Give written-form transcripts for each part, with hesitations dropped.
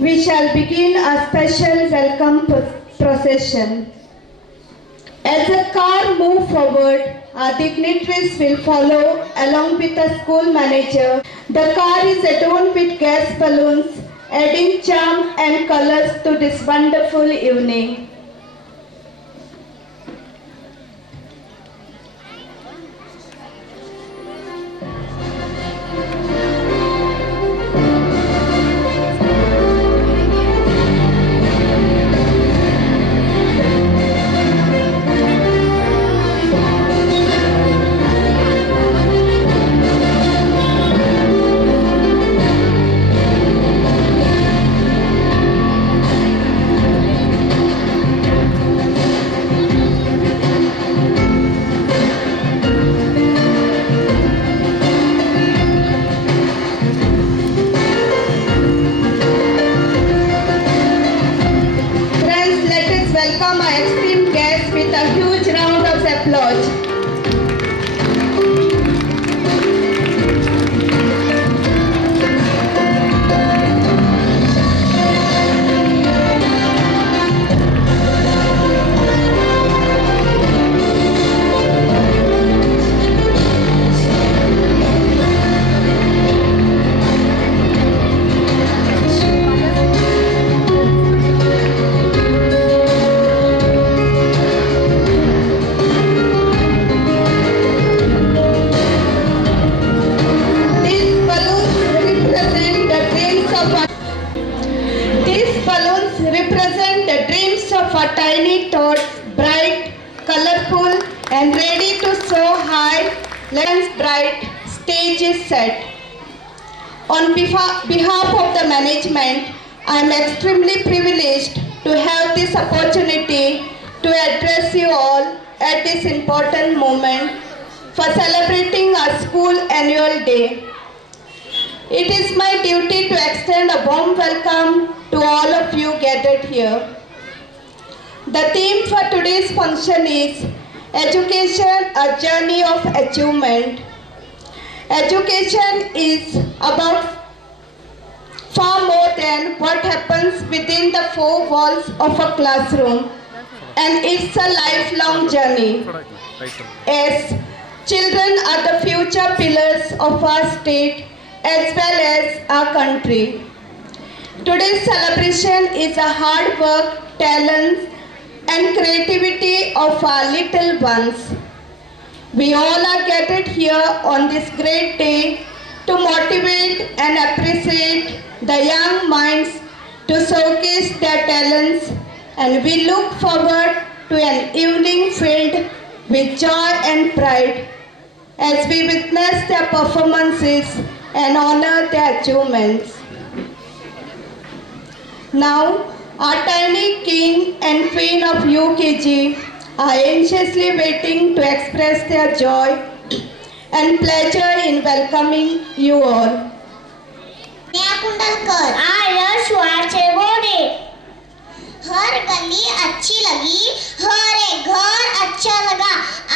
we shall begin a special welcome procession. As the car moves forward, our dignitaries will follow along with the school manager. The car is adorned with gas balloons, adding charm and colors to this wonderful evening. Welcome our esteemed guests with a huge round of applause. Represent the dreams of a tiny tot, bright, colorful and ready to soar high. Let's bright stage is set. On behalf of the management, I am extremely privileged to have this opportunity to address you all at this important moment for celebrating our school annual day. It is my duty to extend a warm welcome to all of you gathered here. The theme for today's function is Education, a Journey of Achievement. Education is about far more than what happens within the four walls of a classroom, and it's a lifelong journey. As children are the future pillars of our state as well as our country. Today's celebration is a hard work, talent and creativity of our little ones. We all are gathered here on this great day to motivate and appreciate the young minds to showcase their talents, and we look forward to an evening filled with joy and pride as we witness their performances and honor their achievements. Now, our tiny king and queen of UKG are anxiously waiting to express their joy and pleasure in welcoming you all. Adarsh ward से बोले, हर गली अच्छी लगी, हर एक घर अच्छा लगा।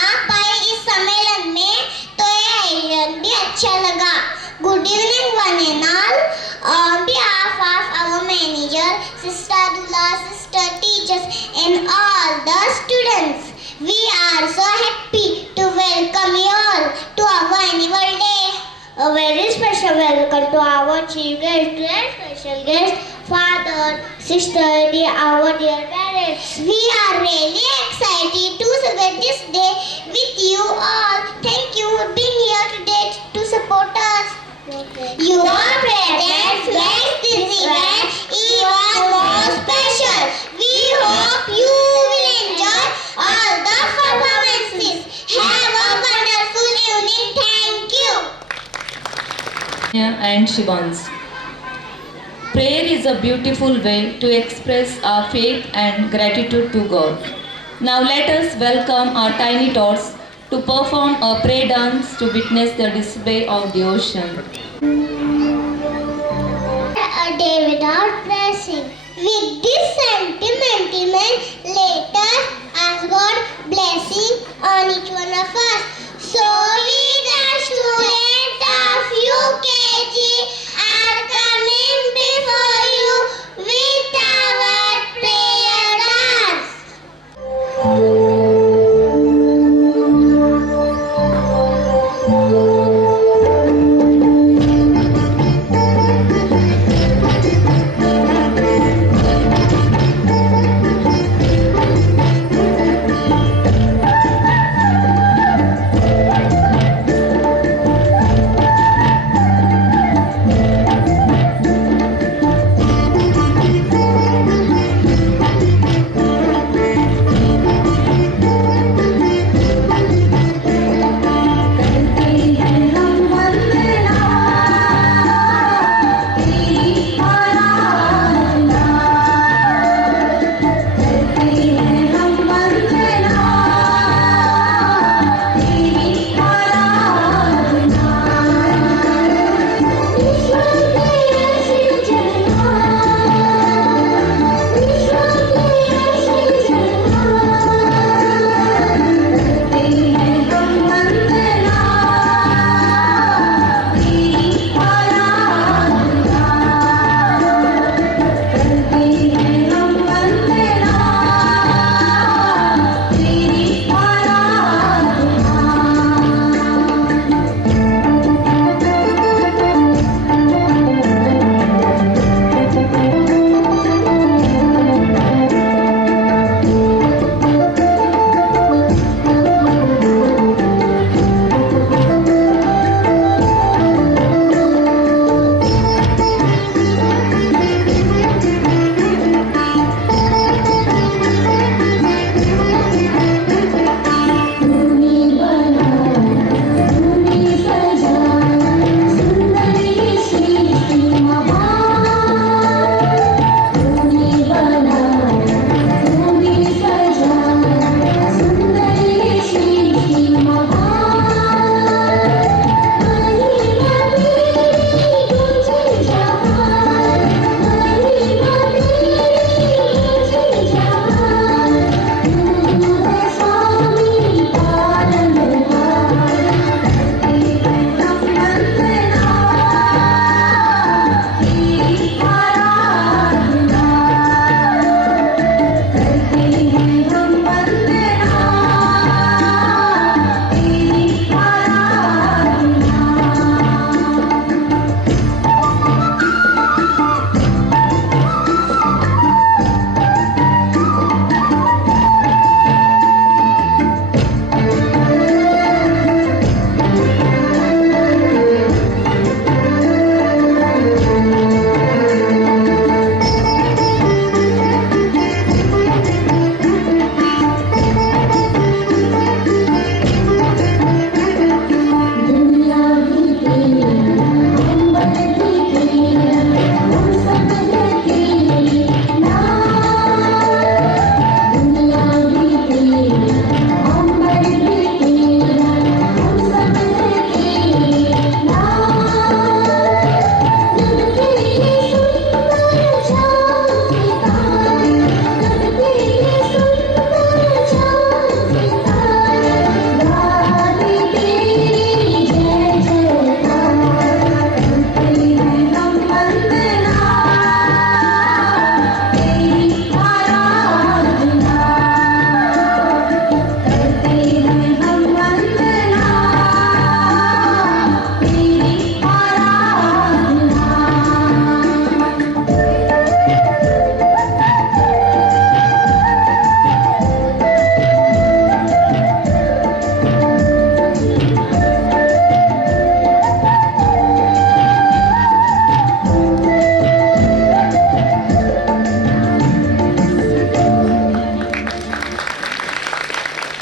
आप आए इस सम्मेलन में तो यह आयोजन भी अच्छा लगा। Good evening one and all. On behalf of our manager, Sister Dula, Sister teachers and all the students, we are so happy to welcome you all to our annual day. A very special welcome to our chief guest and special guest, father, sister, our dear parents. We are really excited to celebrate this day with you all. Thank you for being here today to support us. Your presence makes this event even more special. We hope you will enjoy all the performances. Have a wonderful evening. Thank you. And Shivans. Prayer is a beautiful way to express our faith and gratitude to God. Now let us welcome our tiny tots to perform a prayer dance to witness the display of devotion. A day without blessing. With this sentiment, let us ask God blessing on each one of us. So we the students of UKG are coming before you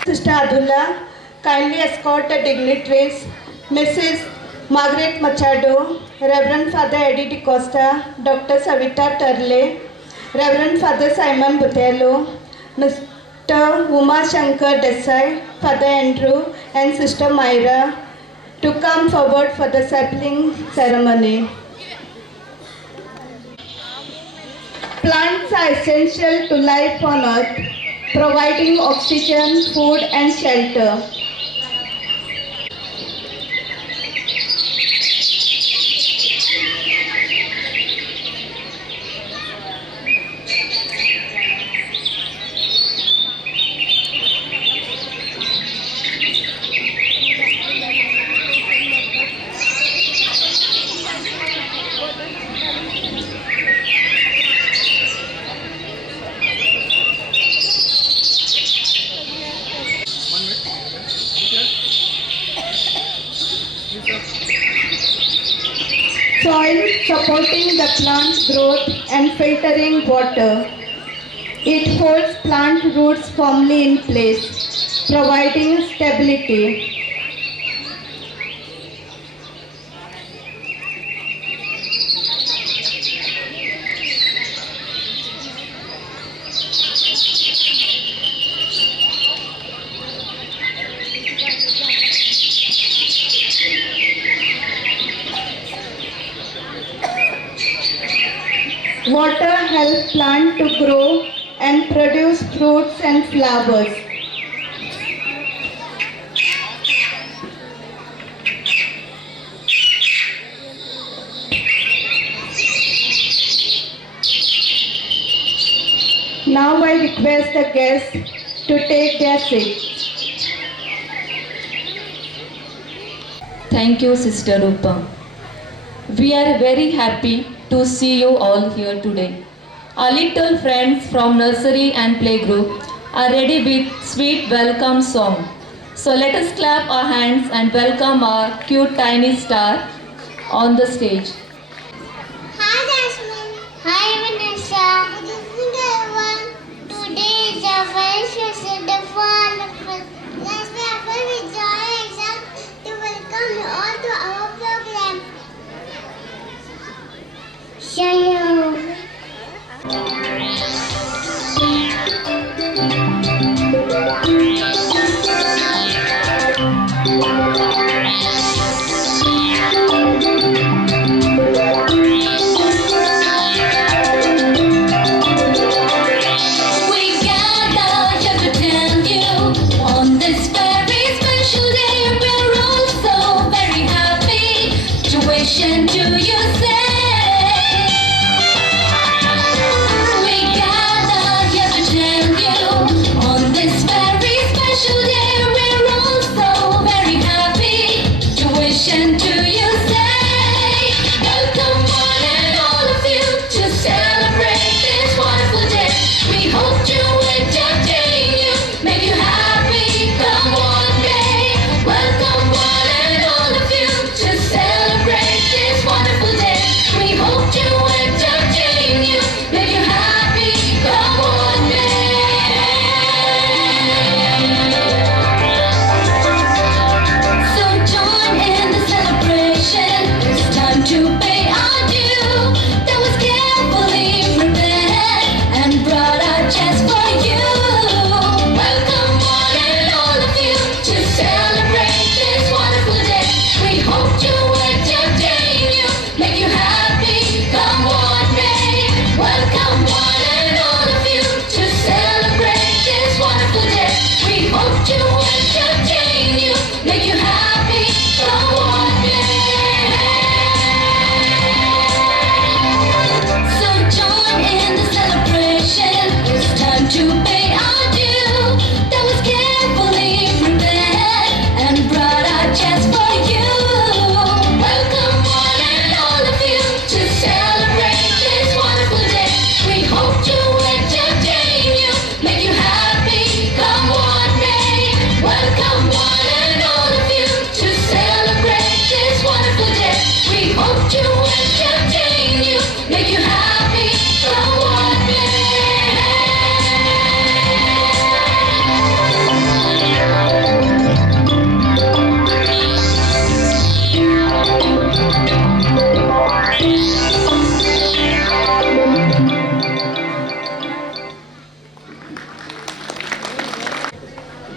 Sister Adula, kindly escort the dignitaries, Mrs. Margaret Machado, Reverend Father Eddie De Costa, Dr. Savita Turle, Reverend Father Simon Butello, Mr. Uma Shankar Desai, Father Andrew, and Sister Myra to come forward for the sapling ceremony. Plants are essential to life on earth, providing oxygen, food, and shelter. Soil supporting the plant growth and filtering water. It holds plant roots firmly in place, providing stability. Water helps plant to grow and produce fruits and flowers. Now I request the guests to take their seats. Thank you, Sister Rupa. We are very happy to see you all here today. Our little friends from nursery and playgroup are ready with sweet welcome song. So let us clap our hands and welcome our cute tiny star on the stage. Hi Jasmine. Hi Vanessa. Good evening everyone. Today is a very special day for all of us. Let's be happy with joy and excitement to welcome you all to our program. Shalom. We gather here today.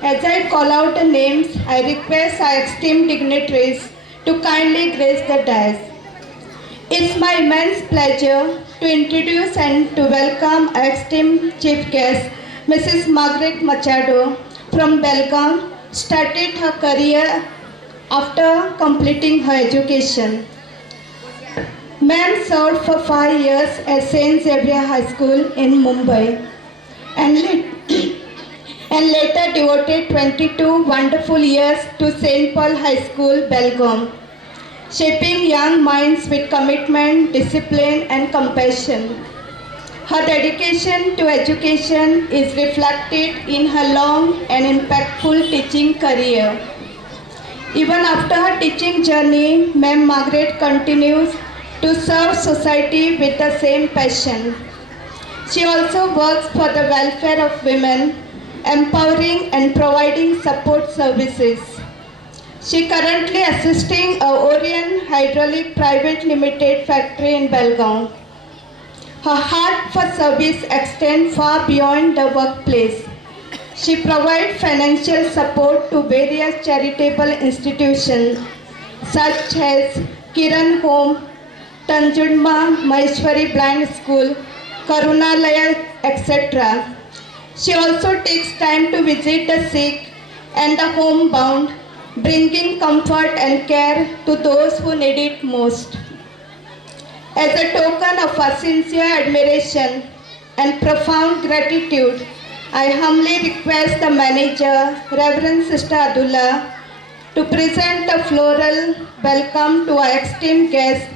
As I call out the names, I request our esteemed dignitaries to kindly grace the dais. It's my immense pleasure to introduce and to welcome our esteemed chief guest, Mrs. Margaret Machado from Belgaum, started her career after completing her education. Ma'am served for 5 years at St. Xavier High School in Mumbai and, and later devoted 22 wonderful years to St. Paul High School, Belgaum, shaping young minds with commitment, discipline and compassion. Her dedication to education is reflected in her long and impactful teaching career. Even after her teaching journey, Ma'am Margaret continues to serve society with the same passion. She also works for the welfare of women, empowering and providing support services. She currently assisting a Orion Hydraulic Private Limited factory in Belgaum. Her heart for service extends far beyond the workplace. She provides financial support to various charitable institutions such as Kiran Home, Tanjudma Maheshwari Blind School, Karunalaya, etc. She also takes time to visit the sick and the homebound, bringing comfort and care to those who need it most. As a token of our sincere admiration and profound gratitude, I humbly request the manager, Reverend Sister Adullah, to present a floral welcome to our esteemed guest,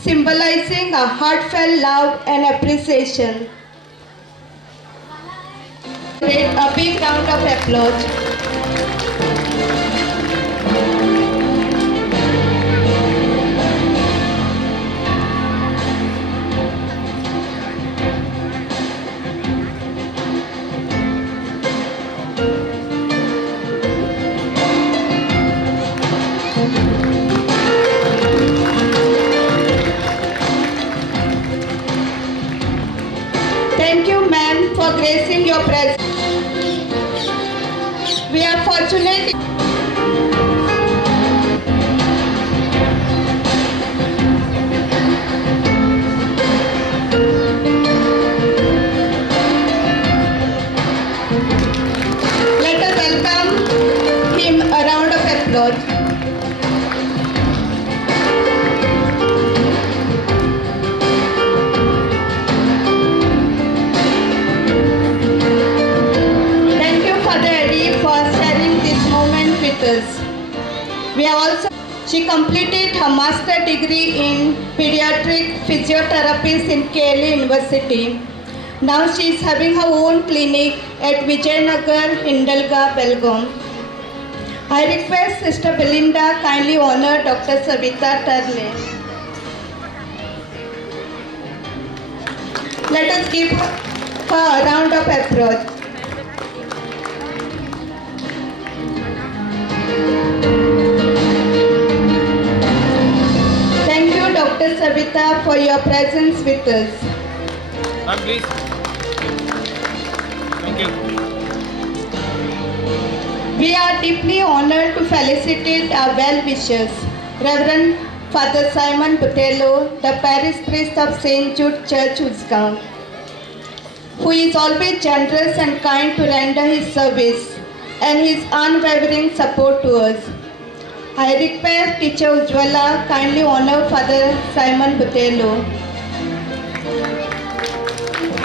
symbolizing a heartfelt love and appreciation. A big round of applause. Thank you, ma'am, for gracing your presence. We are fortunate. Let us welcome him a round of applause. We are also, she completed her master degree in pediatric physiotherapy in KLE University. Now she is having her own clinic at Vijayanagar, Hindalga, Belgaum. I request Sister Belinda kindly honor Dr. Savita Tarle. Let us give her a round of applause. Thank you, Dr. Savita, for your presence with us. Ma'am, please. Thank you. We are deeply honored to felicitate our well-wishers, Reverend Father Simon Botello, the parish priest of St. Jude Church, Usgaon, who is always generous and kind to render his service and his unwavering support to us. I request Teacher Ujwala kindly honor Father Simon Botello.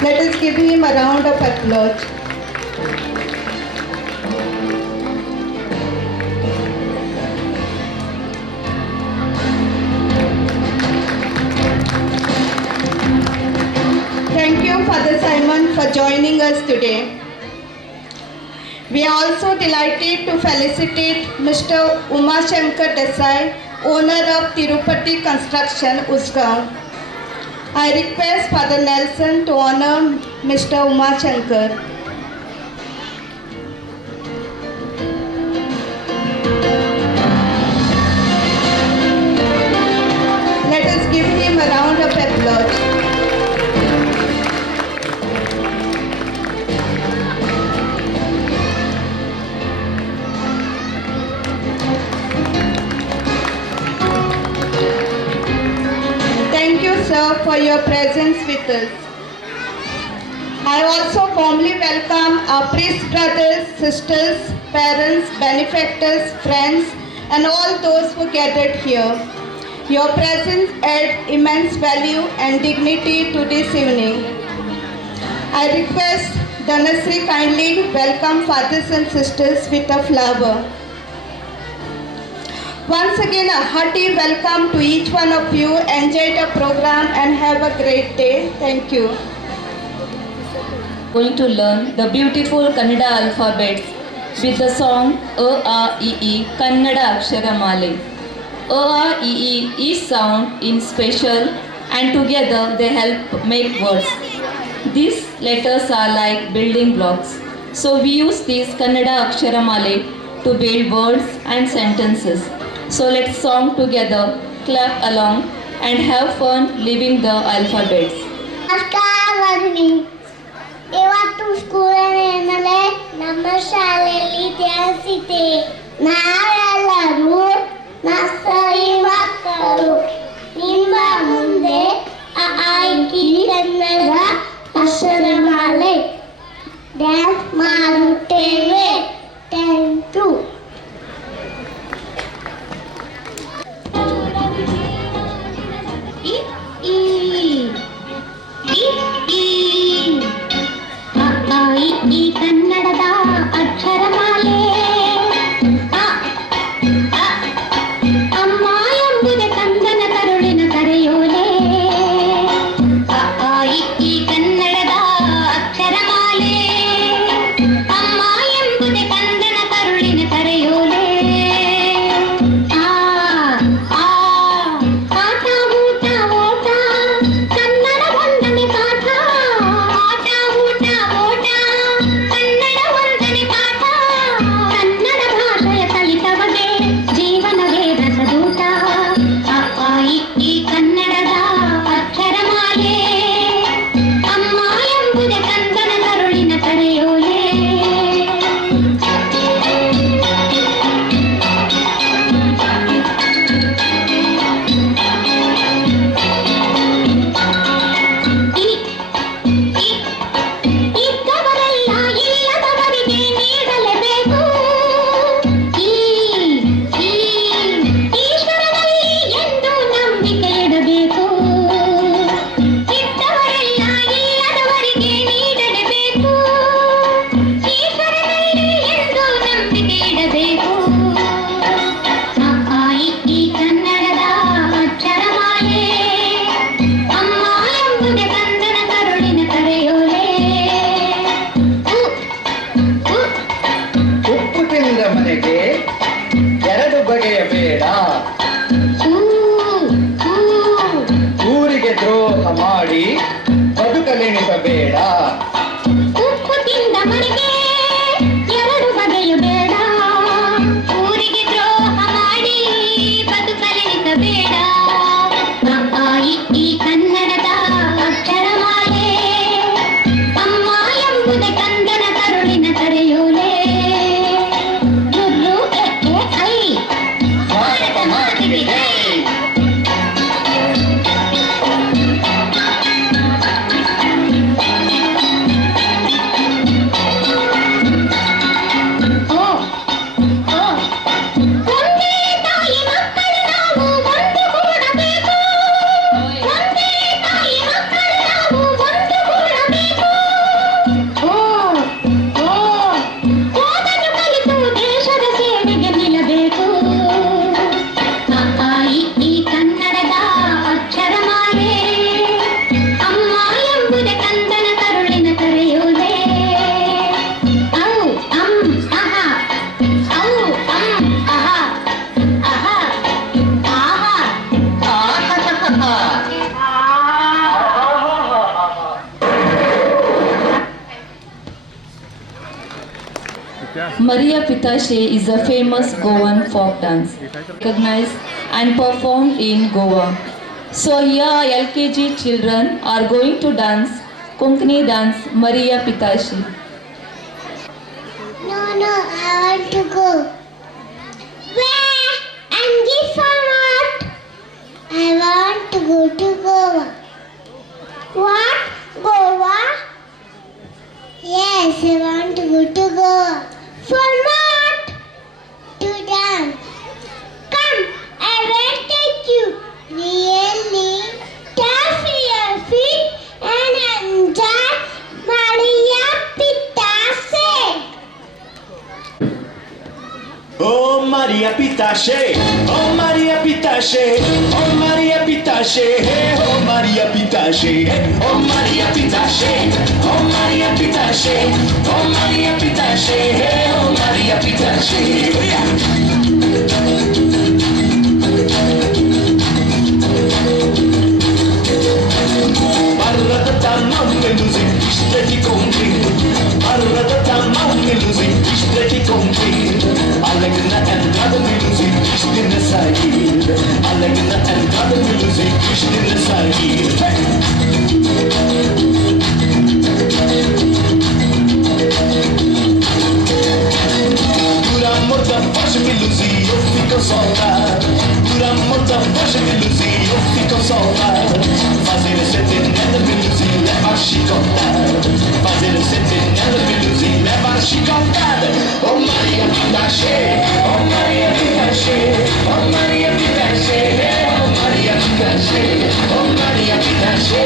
Let us give him a round of applause. Thank you, Father Simon, for joining us today. We are also delighted to felicitate Mr. Umashankar Desai, owner of Tirupati Construction, Usgaon. I request Father Nelson to honor Mr. Umashankar. Let us give him a round of applause. sir, for your presence with us. I also warmly welcome our priest brothers, sisters, parents, benefactors, friends, and all those who gathered here. Your presence adds immense value and dignity to this evening. I request Dhanasri kindly welcome fathers and sisters with a flower. Once again, a hearty welcome to each one of you. Enjoy the program and have a great day. Thank you. Going to learn the beautiful Kannada alphabets with the song A, A, E, E, Kannada Aksharamale. A, A, E, E, each sound is special and together they help make words. These letters are like building blocks. So we use these Kannada Aksharamale to build words and sentences. So let's song together, clap along and have fun living the alphabets. ನಮಸ್ಕಾರ. ಇವತ್ತು ಸ್ಕೂಲಿನಲ್ಲಿ ನಮ್ಮ ಶಾಲೆಯಲ್ಲಿ ಧ್ಯಾನಿಸಿದೆ. ನಾವೆಲ್ಲರೂ nursery ಮಕ್ಕಳು. ನಿಮ್ಮ ಮುಂದೆ ಆಯ್ಕೆ ಕನ್ನಡ ಅಕ್ಷರಮಾಲೆ ಡ್ಯಾನ್ಸ್ ಮಾಡುತ್ತೇವೆ. Thank you. ಈ ಕನ್ನಡದ ಅಕ್ಷರಮಾಲೆ ಅಮ್ಮ ಎಂಬುದೇ ಕಂದನ ಕರುಳಿನ ಕರೆಯೋಲೆ. ಈ ಕನ್ನಡದ ಅಕ್ಷರಮಾಲೆ ಅಮ್ಮ ಎಂಬುದೇ ಕಂದನ ಕರುಳಿನ ಕರೆಯೋಲೆ. ಆಟ ಊಟ ಓಟ ಕನ್ನಡ ಒಂದನೇ ಪಾಠ. ಆಟ ಊಟ ಓಟ ಕನ್ನಡ ಒಂದನೇ ಪಾಠ. ಕನ್ನಡ ಭಾಷೆಯ ಕಲಿತವಗೆ ಜೀವನವೇ ರಸದೂಟ. ಈ ಕನ್ನಡದ ಅಕ್ಷರಮಾಲೆ ಅಮ್ಮ ಎಂಬುದೇ ಕಂದನ ಕರುಳಿನ ಕರೆಯೋಲೆ. ಇದ್ದವರೆಲ್ಲ ಇಲ್ಲದವರಿಗೆ ನೀಡಲೇಬೇಕು. ಈಶ್ವರನಲ್ಲಿ ಎಂದು ನಂಬಿಕೆ ಇಡಬೇಕು. ಇದ್ದವರೆಲ್ಲ ಇಲ್ಲದವರಿಗೆ ನೀಡಲೇಬೇಕು. ಈಶ್ವರನಲ್ಲಿ ಎಂದು ನಂಬಿಕೆ ಇಡಬೇಕು. ಈ ಕನ್ನಡದ ಅಕ್ಷರಮಾಲೆ ಅಮ್ಮ ಎಂಬುದೇ ಕಂದನ ಕರುಳಿನ ಕರೆಯೋಲೆ. ಉಪ್ಪು ತಿಂದ ಮನೆಗೆ ಎರಡು ಬಗೆಯ ಬೇಡ. ಊರಿಗೆ ದ್ರೋಹ ಮಾಡಿ ಬದುಕಲೆಣಿಸಬೇಡ. ಉಪ್ಪು ತಿಂದ ಮನೆಗೆ ಎರಡು ಬಗೆಯ ಬೇಡ. ಊರಿಗೆ ದ್ರೋಹ ಮಾಡಿ ಬದುಕಲೆಣಿಸಬೇಡ. ಈ ಕನ್ನಡದ ಅಕ್ಷರಮಾಲೆ ಅಮ್ಮ ಎಂಬುದೇ ಕಂದನ ಕರುಳಿನ ಕರೆಯೋಲೆ. Ruru A A I Bharat ಮಾತೆಗೆ ಜೈ. ಓ ಓ ಒಂದೇ ತಾಯಿ ಮಕ್ಕಳು ನಾವು ಒಂದು ಕೂಡಬೇಕು. ಒಂದೇ ತಾಯಿ ಮಕ್ಕಳು ನಾವು ಒಂದು ಕೂಡಬೇಕು. ಓ ಓ ಓದನ್ನು ಕಲಿತು ದೇಶದ ಸೇವೆಗೆ ನಿಲ್ಲಬೇಕು. ಈ ಕನ್ನಡದ ಅಕ್ಷರಮಾಲೆ ಅಮ್ಮ ಎಂಬುದೇ ಕಂದನ ಕರುಳಿನ ಕರೆಯೋಲೆ. ಔ ಅಂ ಅಹ ಔ ಅಂ ಅಹ ಅಹ Maria Pitashe is a famous Goan folk dance, recognized and performed in Goa. So here LKG children are going to dance Konkani dance Maria Pitashe. No, I want to go. Where? And this one what? I want to go to Goa. What? Goa? Yes, I want to go to Goa. For what? To dance. Come, I will take you. Really? Tap your feet and enjoy Maria Pitase. Oh Maria Pitache, oh Maria Pitache, oh Maria Pitache, hey, oh Maria Pitache, hey, oh Maria Pitache, oh Maria Pitache, oh Maria Pitache, hey, oh Maria Pitache. Oh, yeah. Arradata maumeluzi, işleti konti. Arradata maumeluzi, işleti konti. Alagna entrada meluzi, iştine sahil. Alagna entrada meluzi, iştine sahil. Por amor da faixa meluzi, eu fico saudade. Por amor da faixa meluzi, eu fico saudade. Fazer a sentinela meluzi, leva a chicotada. Fazer a sentinela meluzi, leva a chicotada. Oh Maria Pitache, oh Maria Pitache, oh Maria Pitache, oh Maria Pitache, oh Maria Pitache,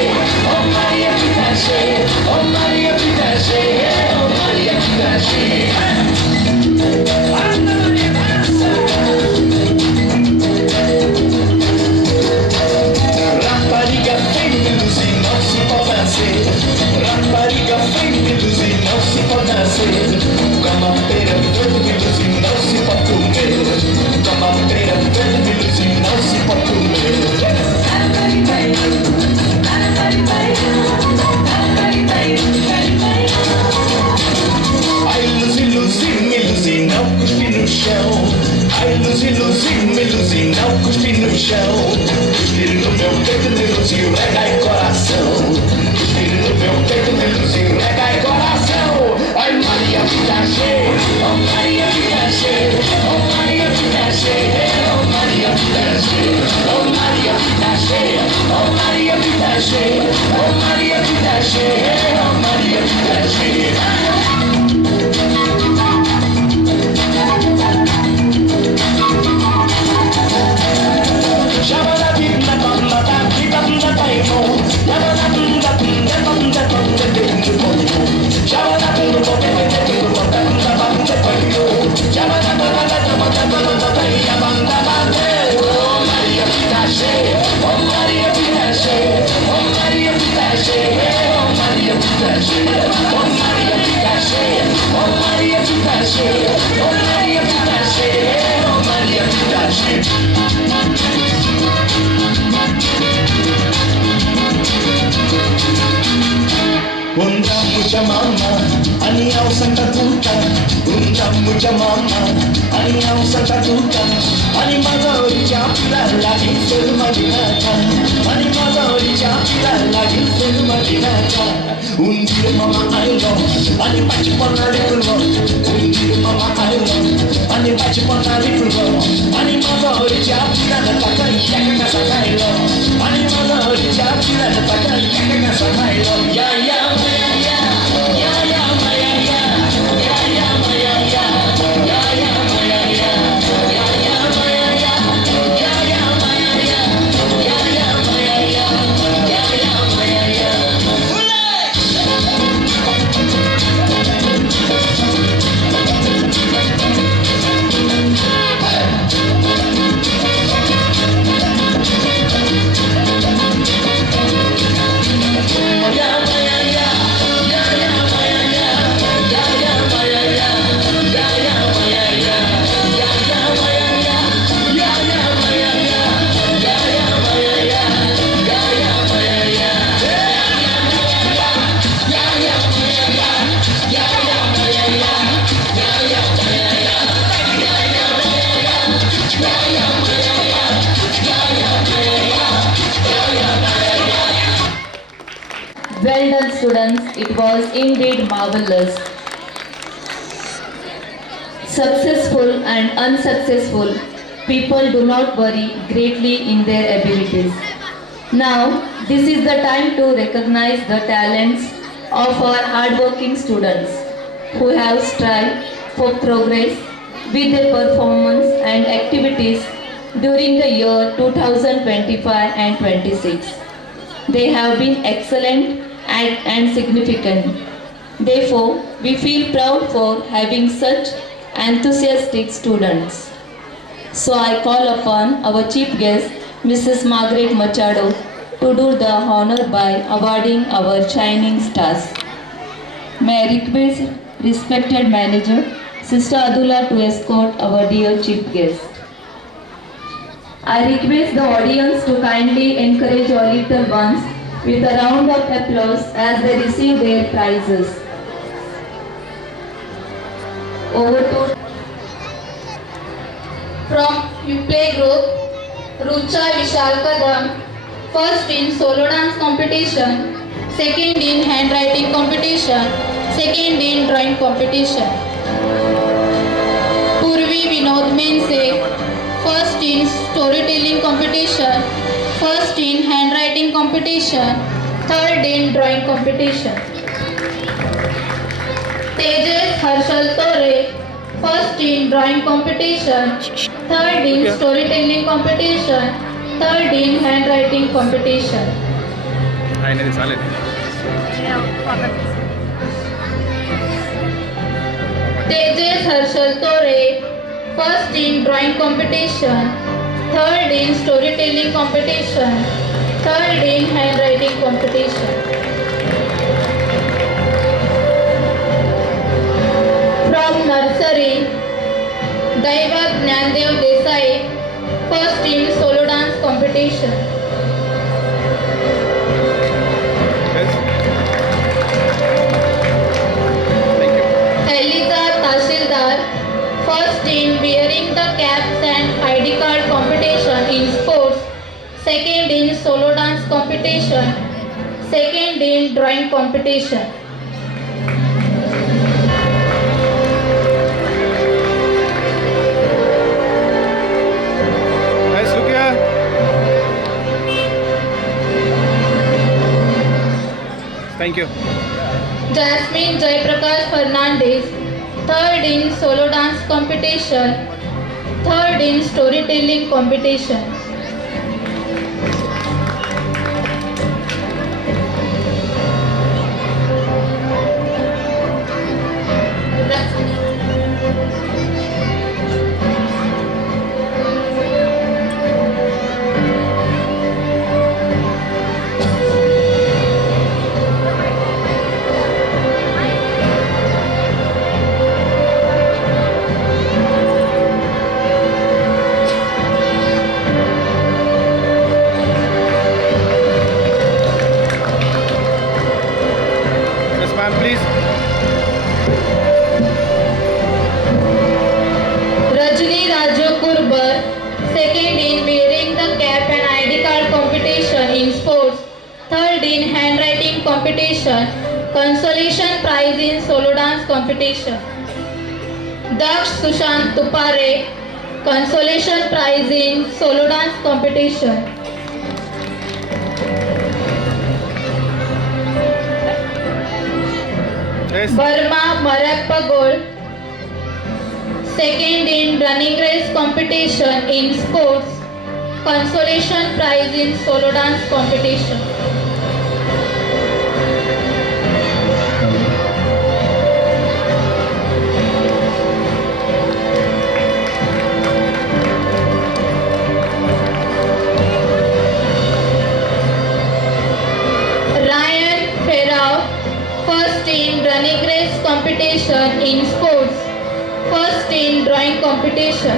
oh Maria Pitache, oh Maria Pitache, oh Maria Pitache. Rapariga feia meluzi, não se pode nascer. Rapariga feia meluzi, não se pode nascer. Camapeira feia meluzi, não se pode comer. Camapeira feia meluzi, não se pode comer. Ai, Luzi, Luzi, me Luzi, não cuspe no chão. Ai, Luzi, Luzi, me Luzi, não cuspe no chão. Cuspir no meu peito, me Luzi, rega e coração. Cuspir no meu peito, me Luzi, rega e coração. Ai, Maria Pitache, oh Maria Pitache, oh Maria Pitache, oh Maria Pitache, oh Maria Pitache, oh Maria Pitache, oh Maria Pitache, oh Maria Pitache. Unda mucha mama, aniau Santa Tuta. Unda mucha mama, aniau Santa Tuta. Animada origgia la ginsel marinata. Animada origgia la ginsel marinata. Undire mama I love, ani pachi pona little love. Undire mama I love, ani pachi pona little love. Animada origgia la taka yaka kasa kailo. Animada origgia la taka yaka kasa kailo. Ya ya. Well done, students. It was indeed marvelous. Successful and unsuccessful people do not vary greatly in their abilities. Now, this is the time to recognize the talents of our hardworking students who have strived for progress with their performance and activities during the year 2025 and 26. They have been excellent and significant. Therefore, we feel proud for having such enthusiastic students. So I call upon our chief guest, Mrs. Margaret Machado, to do the honor by awarding our shining stars. May I request respected manager, Sister Adula, to escort our dear chief guest. I request the audience to kindly encourage our little ones with a round of applause as they receive their prizes. Over to from play group, Rucha Vishal Kadam, first in solo dance competition, second in handwriting competition, second in drawing competition. Purvi Vinod Mense, first in storytelling competition, first in handwriting competition, third in drawing competition. Tejas Harshal Tore, first in drawing competition, third in storytelling competition, third in handwriting competition. Finally चालेल. Tejas Harshal Tore, first in drawing competition, third in storytelling competition, third in handwriting competition. From nursery, Daiva Gnandev Desai, first in solo dance competition. Yes. Thank you. Eliza Tahsildar, first in wearing the caps and ID card competition in sports, second in solo dance competition, second in drawing competition. Guys, look here. Thank you. Jasmine Jaiprakash Fernandez, third in solo dance competition, third in storytelling competition. Yes, ma'am, please. Rajni Raju Kurbar, second in wearing the cap and ID card competition in sports, third in handwriting competition, consolation prize in solo dance competition. Daksh Sushant Tupare, consolation prize in solo dance competition. Yes. Burma Marappa Gold, second in running race competition in sports, consolation prize in solo dance competition. Ryan Ferrao, first in running race competition in sports, first in drawing competition.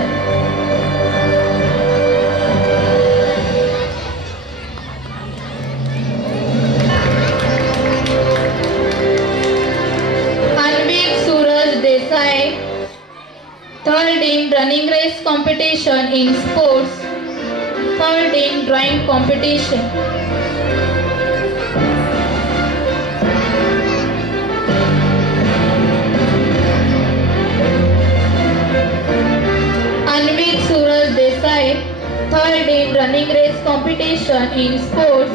Anvir Suraj Desai, third in running race competition in sports, third in drawing competition. Anvir Suraj Desai, third in running race competition in sports,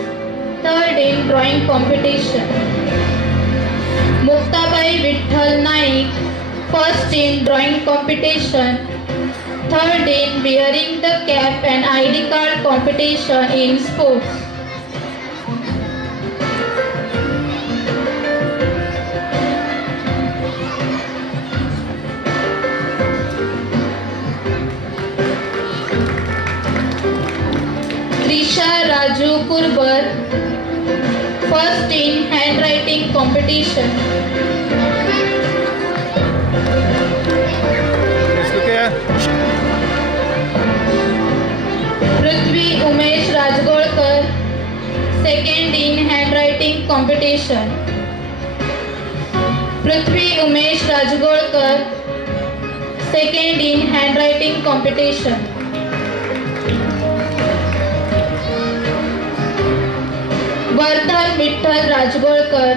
third in drawing competition. Muktabai Vitthal Naik, first in drawing competition, third in wearing the cap and ID card competition in sports. Trisha Raju Kurbar, first in handwriting competition. Please look here. Prithvi Umesh Rajgolkar, second in handwriting competition. Prithvi Umesh Rajgolkar, second in handwriting competition. Vardhan Vitthal Rajgolkar,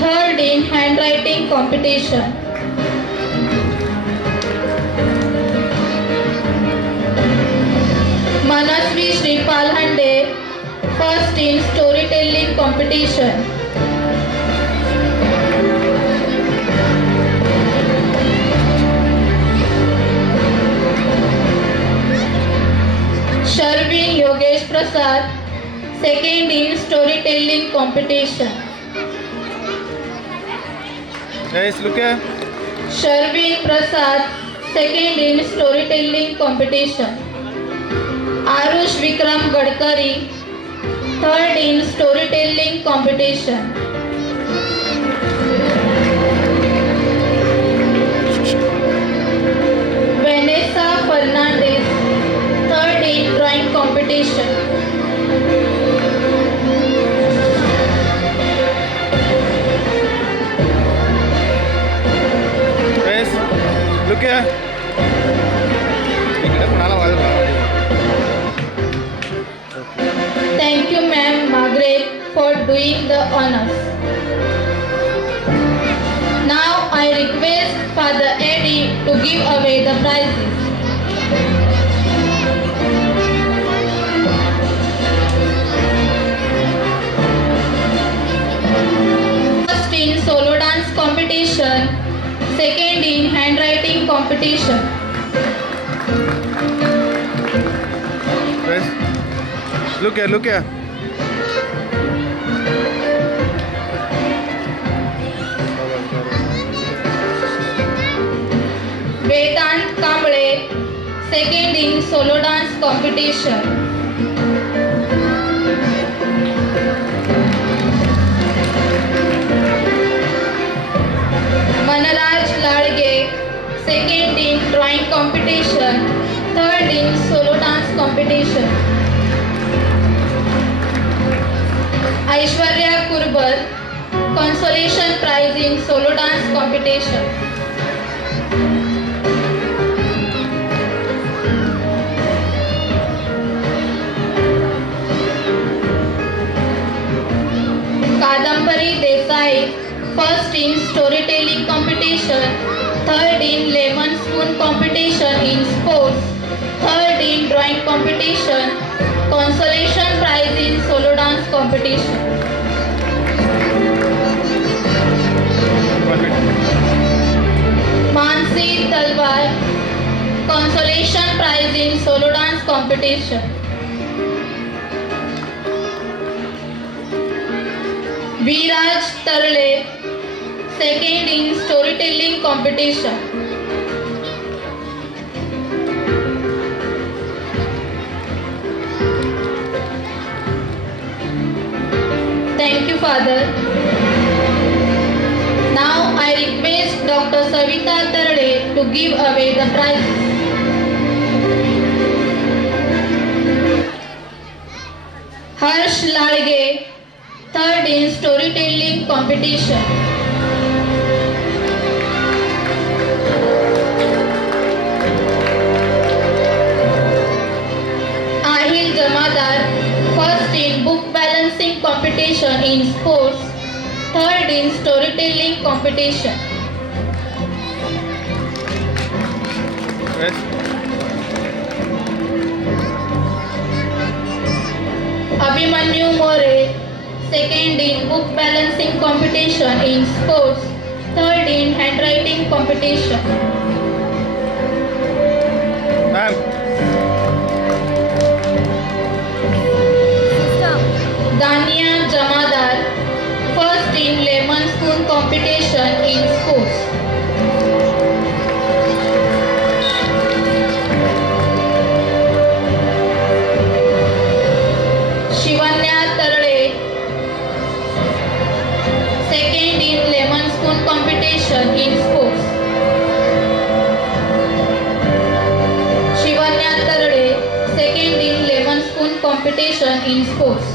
third in handwriting competition. Manasvi Shripal Hande, first in storytelling competition. Sharvin Yogesh Prasad, second in storytelling competition. Guys, look here. Sharvin Prasad, second in storytelling competition. Arush Vikram Gadkari, third in storytelling competition. Vanessa Fernandez, third in drawing competition. Guys, look here. इकडे कुणाला वाजवला? Thank you, ma'am Margaret, for doing the honors. Now I request Father Eddie to give away the prizes. First in solo dance competition, second in handwriting competition. Guys, look here, look here. Vedant Kamble, second in solo dance competition. Manaraj Ladge, second in drawing competition, third in solo dance competition. Aishwarya Kurbar, consolation prize in solo dance competition. Kadambari Desai, first in storytelling competition, third in lemon spoon competition in sports, third in drawing competition, consolation prize in solo dance competition. Mansi Talwar, consolation prize in solo dance competition. Viraj Tarle, second in storytelling competition. Thank you, Father. Now I request Dr. Savita Tarde to give away the prizes. Harsh Ladge, third in storytelling competition. Ahil Jamadar, first in book balancing competition in sports, third in storytelling competition. Guys, Abhimanyu More, second in book balancing competition in sports, third in handwriting competition. Ma'am. Dania Jamadar, first in lemon spoon competition in sports. Shivanya Tarale, second in lemon spoon competition in sports. Shivanya Tarale, second in lemon spoon competition in sports.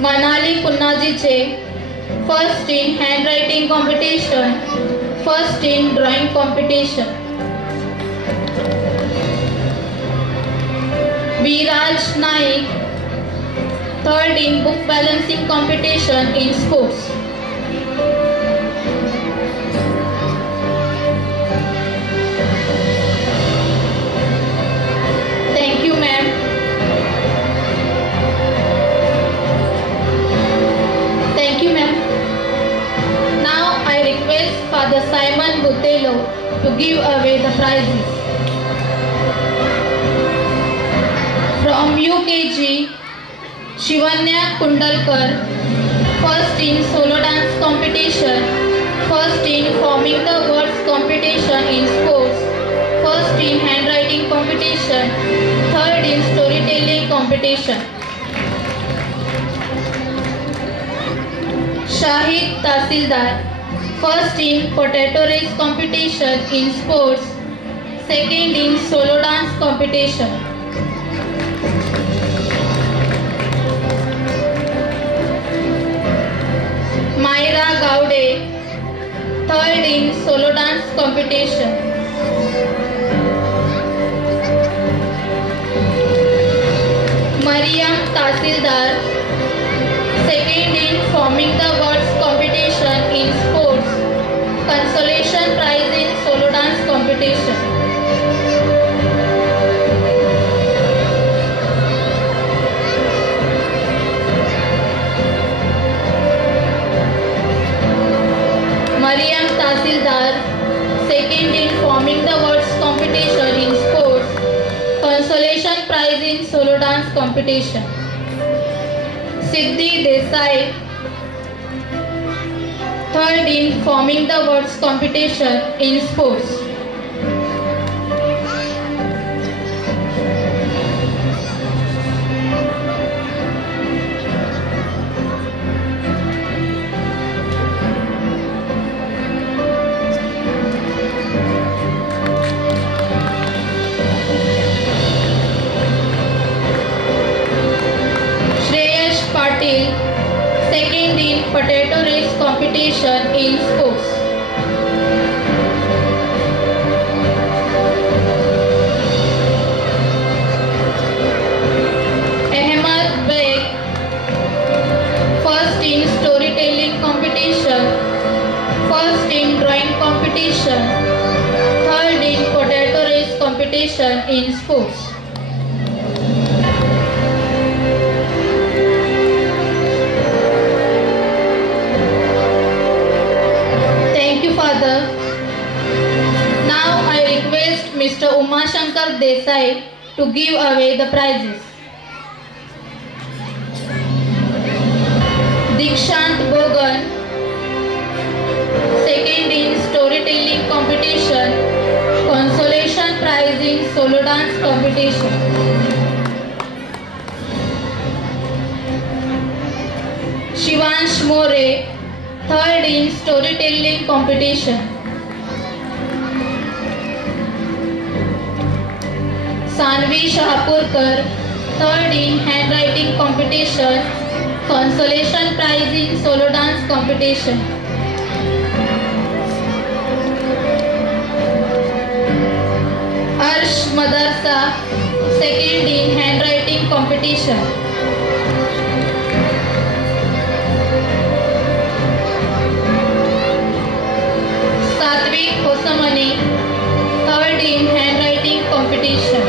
Manali Punnajiche, first in handwriting competition, first in drawing competition. Viraj Naik, third in book balancing competition in sports. Thank you, ma'am. Thank you, ma'am. Now I request Father Simon Botello to give away the prizes. From UKG, Shivanya Kundalkar, first in solo dance competition, first in forming the words competition in sports, first in handwriting competition, third in storytelling competition. Shahid Tasildar, first in potato race competition in sports, second in solo dance competition. Myra Gaude, third in solo dance competition. Mariam Tasildar, second in forming the words competition in sports, consolation prize in solo dance competition. Mariam Tasildar, second in forming the words competition in sports, consolation prize in solo dance competition. Siddhi Desai, third in forming the words competition in sports. Shreyash Patil, second in potato race competition in sports. Ahmad Beg, first in storytelling competition, first in drawing competition, third in potato race competition in sports. Thank you, Father. Now I request Mr. Umashankar Desai to give away the prizes. Dikshant Bogan, second in storytelling competition, consolation prize in solo dance competition. Shivansh More, third in storytelling competition. Sanvi Shahpurkar, third in handwriting competition, consolation prize in solo dance competition. Arsh Madarsa, second in handwriting competition. Satvik Hosamani, third in handwriting competition.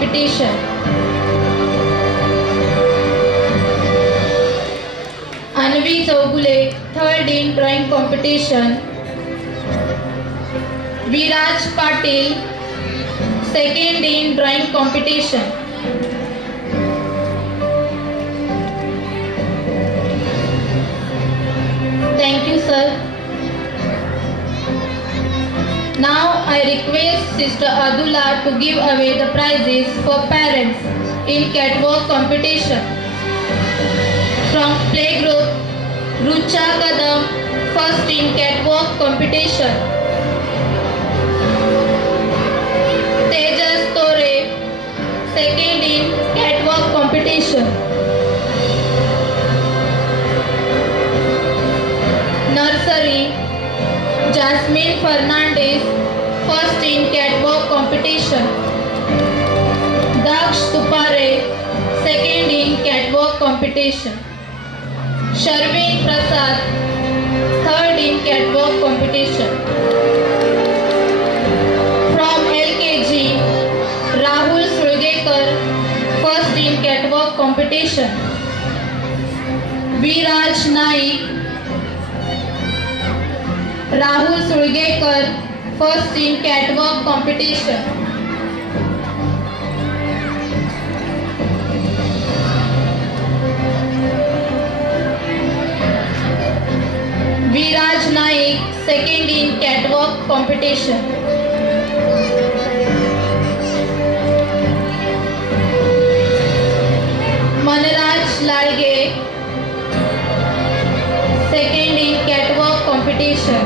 competition. Anvi Chaugule, third in drawing competition. Viraj Patil, second in drawing competition. Thank you, sir. Now I request Sister Adula to give away the prizes for parents in catwalk competition. From playgroup, Rucha Kadam, first in catwalk competition. Tejas Tore, second in catwalk competition. Nursery, Jasmine Fernandez, first in catwalk competition. Daksh Tupare, second in catwalk competition. Sharvin Prasad, third in catwalk competition. From LKG, Rahul Surgekar, first in catwalk competition. Viraj Naik, Rahul Surgekar, first in catwalk competition. Viraj Naik, second in catwalk competition. Manraj Lalge, second in catwalk competition.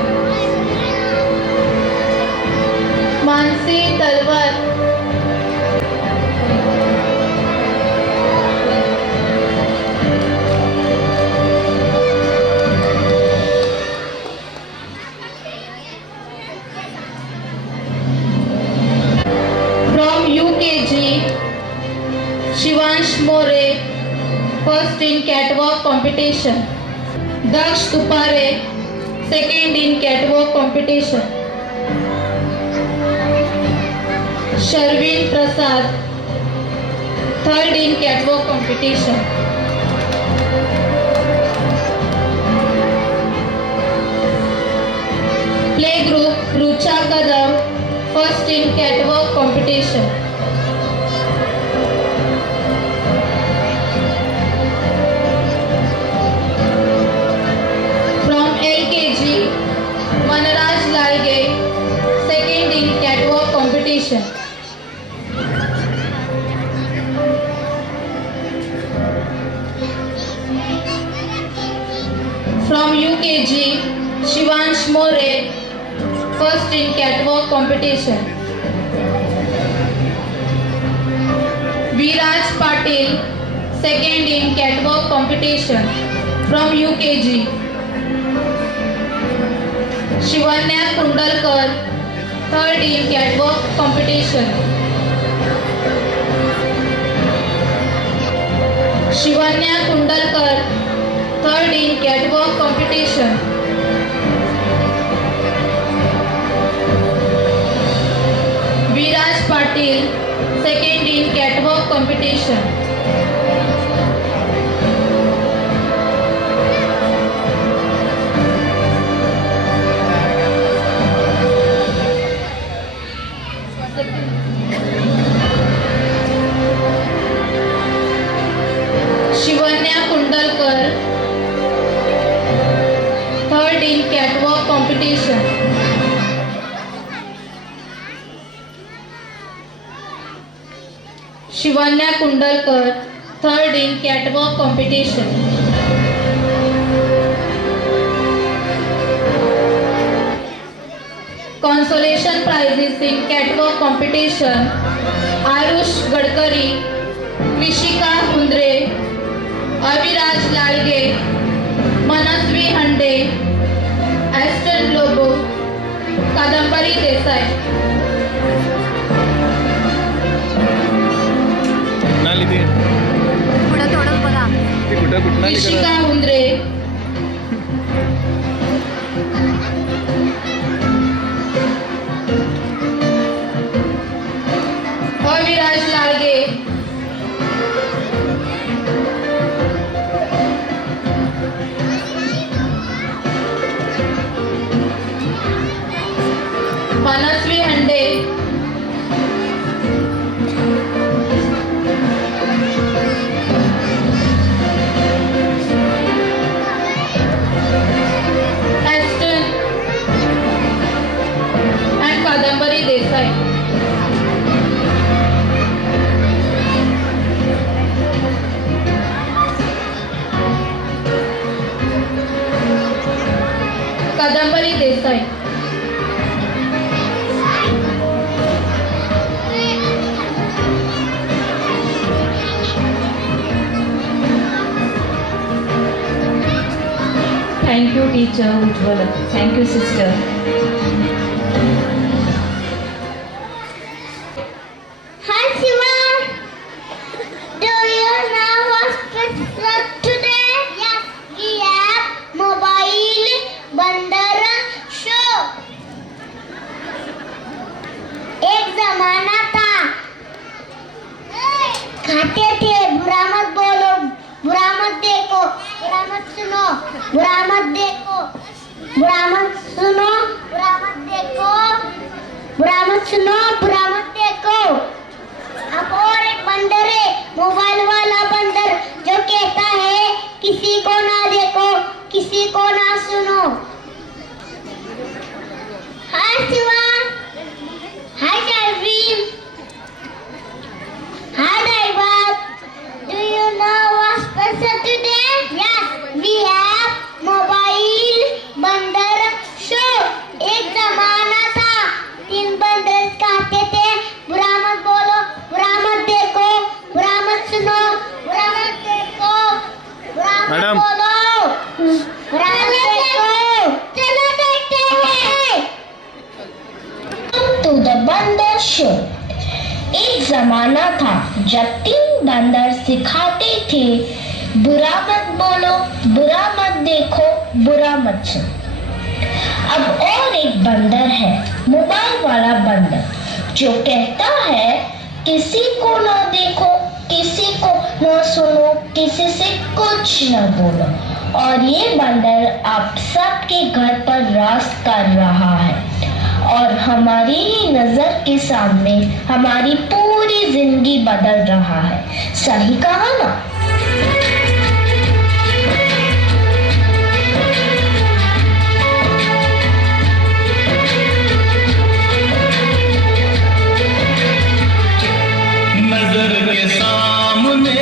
Mansi Talwar, from UKG, Shivansh More, first in catwalk competition. Daksh Tupare, second in catwalk competition. Sharvin Prasad, third in catwalk competition. Playgroup Rucha Kadam, first in catwalk competition. From LKG, Manraj Lalge, second in catwalk competition. From UKG, Shivansh More, first in catwalk competition. Viraj Patil, second in catwalk competition. From UKG. Shivanya Kundalkar, third in catwalk competition. Shivanya Kundalkar, third in catwalk competition. Viraj Patil, second in catwalk competition. Shivanya Kundalkar, third in catwalk competition. Shivanya Kundalkar, third in catwalk competition. Consolation prizes in catwalk competition. Arush Gadkari, Krishika Hundre, Aviraj Lalge, Manasvi Hande, Aston Lobo, Kadambari Desai. कुणाली ती ती कुठं कुठं Krishika Hundre, Aviraj Lalge, Ashton and Kadambari Desai. Kadambari Desai. Thank you, teacher Ujjwala. Thank you, sister. Hi Shiva. Do you know what's special today? Yes, we have mobile बंदर show. एक जमाना था, खाते थे बुरा मत बोलो, बुरा मत देखो, बुरा मत सुनो, बुरा मत देखो, बुरा मत सुनो, बुरा मत देखो, बुरा मत सुनो, बुरा मत देखो. अब और एक बंदर है, मोबाइल वाला बंदर, जो कहता है किसी को ना देखो, किसी को ना सुनो. हाय शिवा. हाय Calvin. Hi Daivat. Do you know what's special today? Yes, we have mobile बंदर शो. एक जमाना था, 3 बंदर कहते थे बुरा मत बोलो, बुरा मत देखो, बुरा मत सुनो, बुरा मत देखो, बुरा मत मैडम। बोलो, बुरा मत देखो. चलो देखते हैं. To the बंदर शो. एक जमाना था जब 3 बंदर सिखाते थे बुरा मत बोलो, बुरा मत देखो, बुरा मत सुनो. अब और एक बंदर है, मोबाइल वाला बंदर, जो कहता है किसी को ना देखो, किसी को ना सुनो, किसी से कुछ ना बोलो. और ये बंदर आप सबके घर पर राज कर रहा है और हमारी ही नजर के सामने हमारी पूरी जिंदगी बदल रहा है. सही कहा ना? नजर के सामने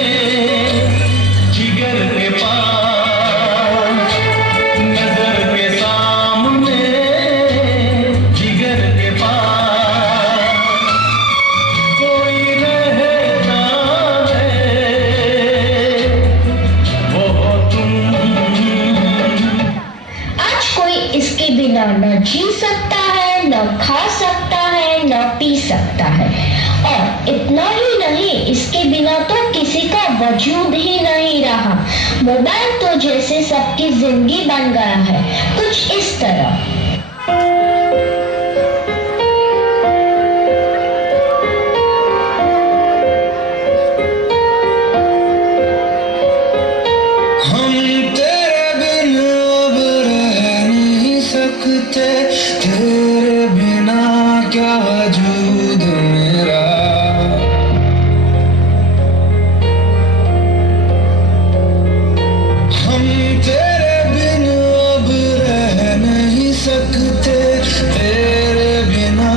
जिगर के पास, नजर के सामने जिगर के पास कोई रहता है, वो तुम. आज कोई इसके बिना न जी सकता है, न खा सकता है, न पी सकता है. और इतना ही नहीं, इसके बिना तो किसी का वजूद ही नहीं रहा. मोबाइल तो जैसे सबकी जिंदगी बन गया है, कुछ इस तरह. हम तेरे बिन अब रह नहीं सकते, तेरे बिना क्या वजूद मेरा. हम तेरे बिन अब रह नहीं सकते, तेरे बिना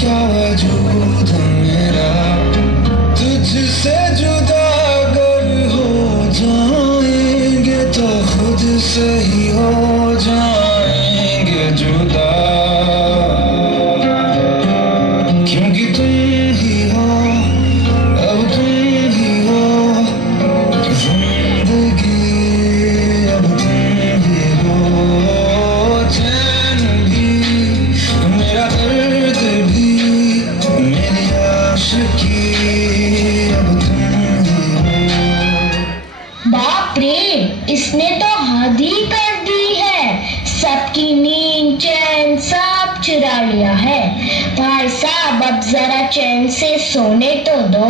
क्या वजूद मेरा. तुझसे जुदा अगर हो जाएंगे तो खुद से ही हो जाएंगे जुदा. क्योंकि तुम ही हो, अब तुम ही हो जिंदगी, अब तुम ही हो. चैन भी, मेरा दर्द भी, मेरी आशिकी, अब तुम ही हो. बाप रे, इसने तो हद ही कर दी है. सबकी नींद चैन सब चुरा लिया है. भाई साहब, अब जरा चैन से सोने तो दो.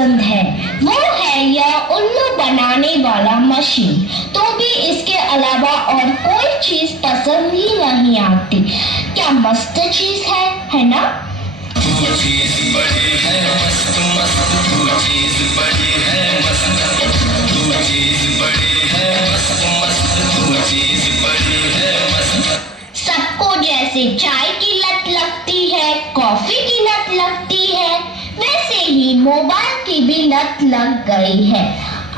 पसंद है, वो है यह उल्लू बनाने वाला मशीन। तो भी इसके अलावा और कोई चीज पसंद ही नहीं आती। क्या मस्त चीज है ना? सबको जैसे चाय की लत लगती है, कॉफी की लत लगती है, वैसे ही मोबाइल की भी लत लग गई है।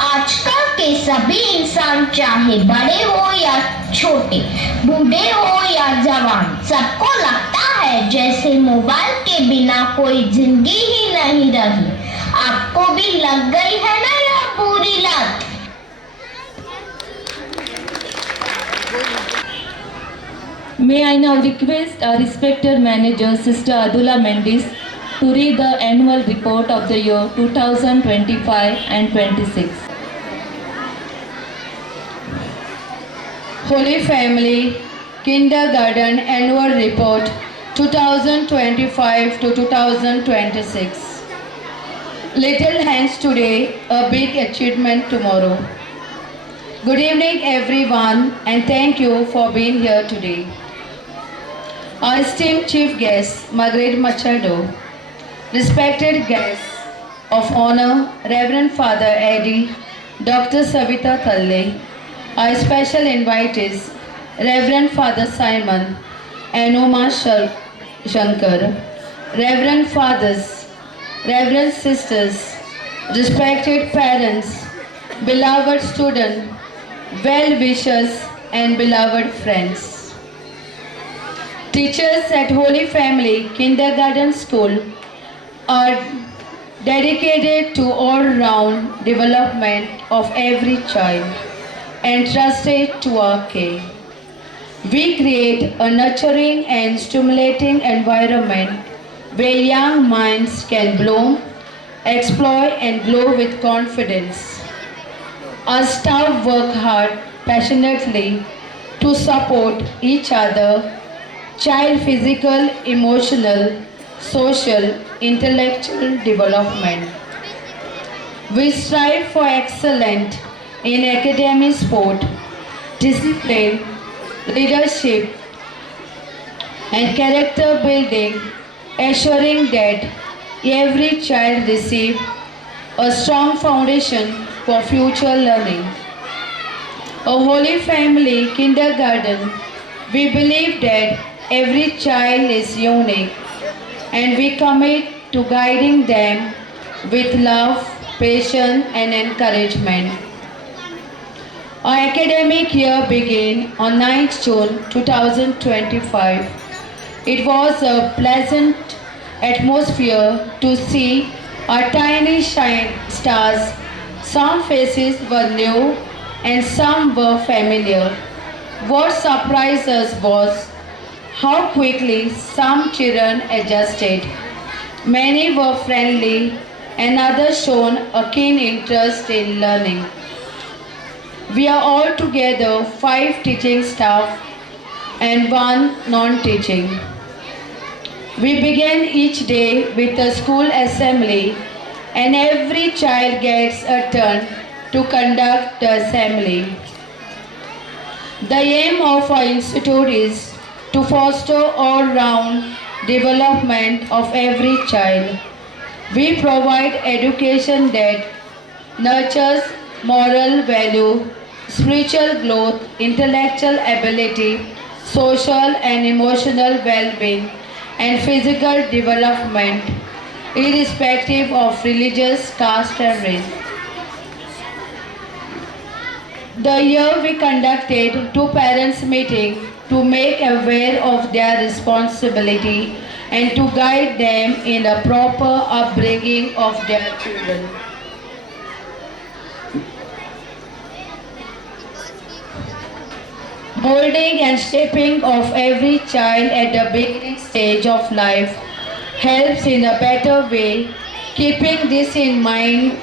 आजकल के सभी इंसान, चाहे बड़े हो या छोटे, बूढ़े हो या जवान, सबको लगता है जैसे मोबाइल के बिना कोई जिंदगी ही नहीं रही। आपको भी लग गई है ना यह पूरी लत? May I now request our respected manager, Sister Adula Mendes, to read the annual report of the year 2025 and 26. Holy Family Kindergarten Annual Report 2025 to 2026. Little hands today, a big achievement tomorrow. Good evening everyone and thank you for being here today. Our esteemed chief guest, Margaret Machado, respected guests of honor, Reverend Father Eddie, Dr. Savita Thalle, our special invitees, Reverend Father Simon and Uma Shankar, Reverend Fathers, Reverend Sisters, respected parents, beloved students, well-wishers and beloved friends. Teachers at Holy Family Kindergarten School are dedicated to all-round development of every child and trusted to our care. We create a nurturing and stimulating environment where young minds can bloom, explore and glow with confidence. Our staff work hard passionately to support each other, child physical, emotional, social, intellectual development. We strive for excellence in academic, sport, discipline, leadership and character building, assuring that every child receives a strong foundation for future learning. A Holy Family Kindergarten, we believe that every child is unique and we commit to guiding them with love, patience and encouragement. Our academic year began on 9th June 2025. It was a pleasant atmosphere to see our tiny shine stars. Some faces were new and some were familiar. What surprised us was how quickly some children adjusted. Many were friendly and others shown a keen interest in learning. We are all together 5 teaching staff and 1 non-teaching. We begin each day with a school assembly and every child gets a turn to conduct the assembly. The aim of our institute is to foster all-round development of every child. We provide education that nurtures moral value, spiritual growth, intellectual ability, social and emotional well-being, and physical development, irrespective of religious, caste and race. The year we conducted 2 parents meeting to make aware of their responsibility and to guide them in the proper upbringing of their children. Molding and shaping of every child at the beginning stage of life helps in a better way. Keeping this in mind,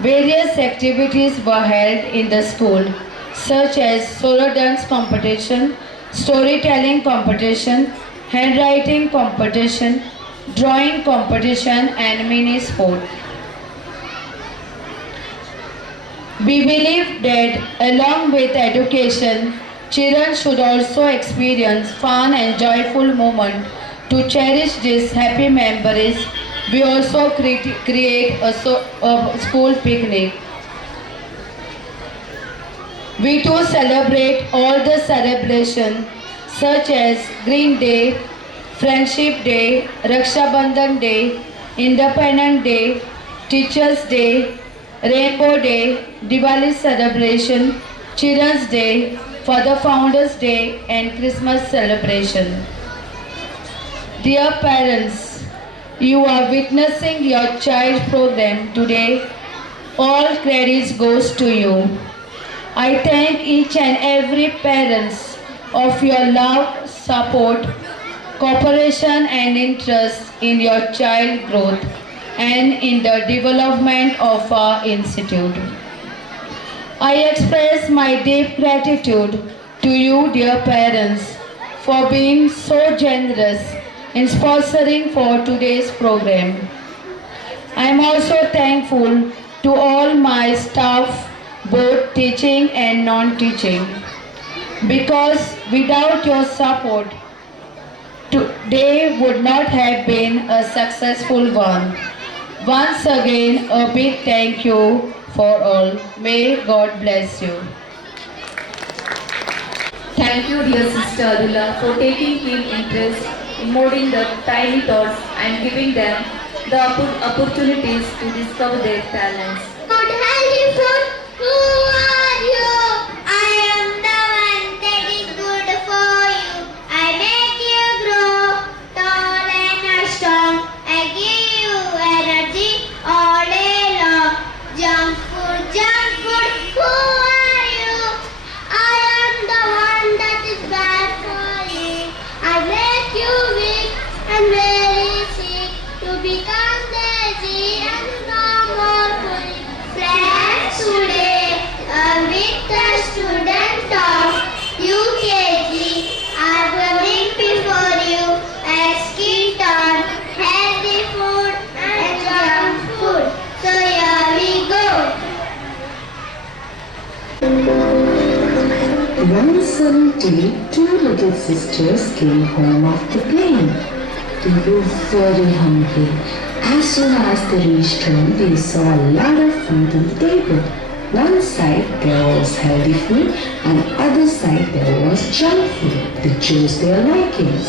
various activities were held in the school, such as solo dance competition, storytelling competition, handwriting competition, drawing competition and mini sport. We believe that along with education, children should also experience fun and joyful moments. To cherish these happy memories, we also create a school picnic. We too celebrate all the celebrations such as Green Day, Friendship Day, Raksha Bandhan Day, Independence Day, Teachers Day, Rainbow Day, Diwali celebration, Children's Day, Father Founders Day and Christmas celebration. Dear parents, you are witnessing your child program today. All credits goes to you. I thank each and every parents of your love, support, cooperation and interest in your child growth and in the development of our institute. I express my deep gratitude to you, dear parents, for being so generous in sponsoring for today's program. I am also thankful to all my staff, both teaching and non-teaching, because without your support, today would not have been a successful one. Once again, a big thank you for all. May God bless you. Thank you, dear Sister Adula, for taking keen interest in molding the tiny tots and giving them the opportunities to discover their talents. Good healthy food. Who are you? I am the one that is good for you. I make you grow tall and strong. I give you energy all day long. Junk food, junk food. Who are you? I am the one that is bad for you. I make you weak and very sick to become lazy and no more food. Friends, today with the student of UKG, I will bring before you a skin on healthy food and junk food. So here we go. One sunny day, two little sisters came home after playing. They were very hungry. As soon as they reached home, they saw a lot of food on the table. One side there was healthy food and other side there was junk food. They chose their likings.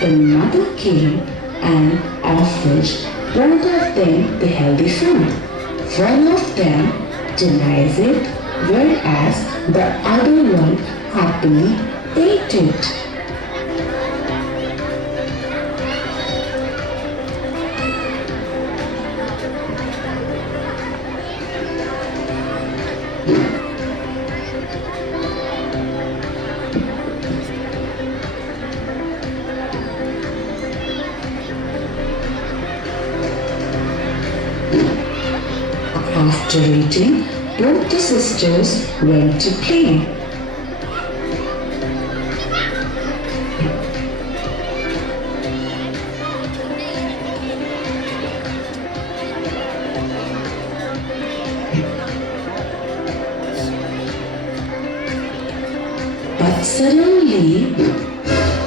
The mother came and offered both of them the healthy food. One of them denies it, whereas the other one happily ate it. After eating, both the sisters went to play. But suddenly,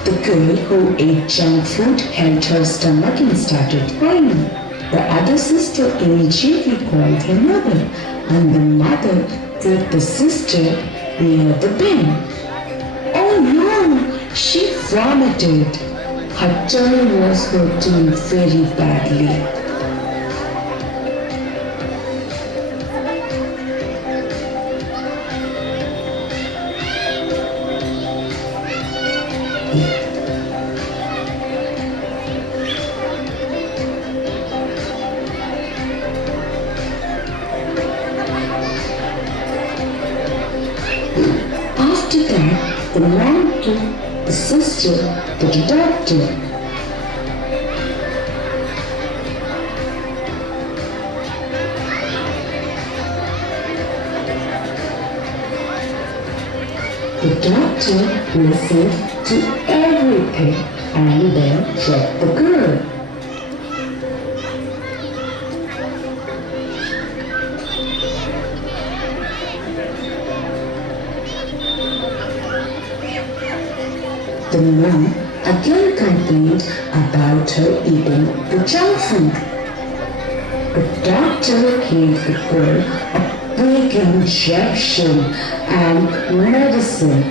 the girl who ate junk food held her stomach and started crying. The other sister immediately called her mother, and the mother put the sister near the bin. Oh no! She vomited. Her tummy was hurting very badly. After that, the man took the sister to the doctor. The doctor listened to everything and then checked the girl. the mom again complained about her eating the junk food. The doctor gave the girl a big injection and medicine.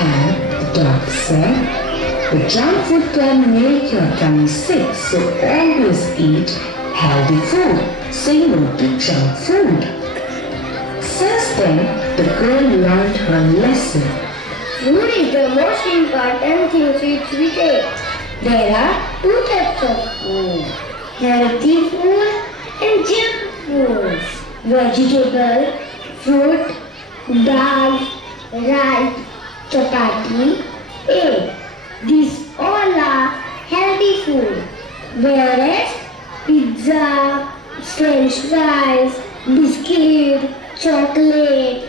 And the doc said, the junk food can make your tummy sick, so always eat healthy food. Say no to junk food. Since then, the girl learned her lesson. Food is the most important thing which we take. There are two types of food. Healthy food and junk food. Vegetable, fruit, dal, rice, chapati, egg. These all are healthy food. Whereas pizza, french fries, biscuit, chocolate,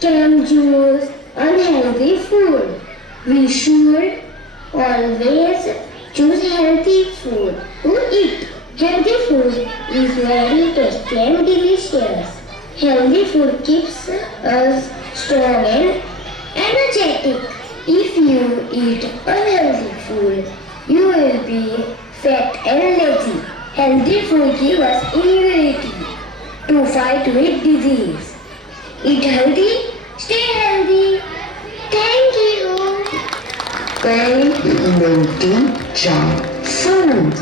canned juice, unhealthy food. We should always choose healthy food to eat. Healthy food is very tasty and delicious. Healthy food keeps us strong and energetic. If you eat unhealthy food, you will be fat and lazy. Healthy food gives us immunity to fight with disease. Eat healthy, stay healthy. Thank you. Say no to junk food.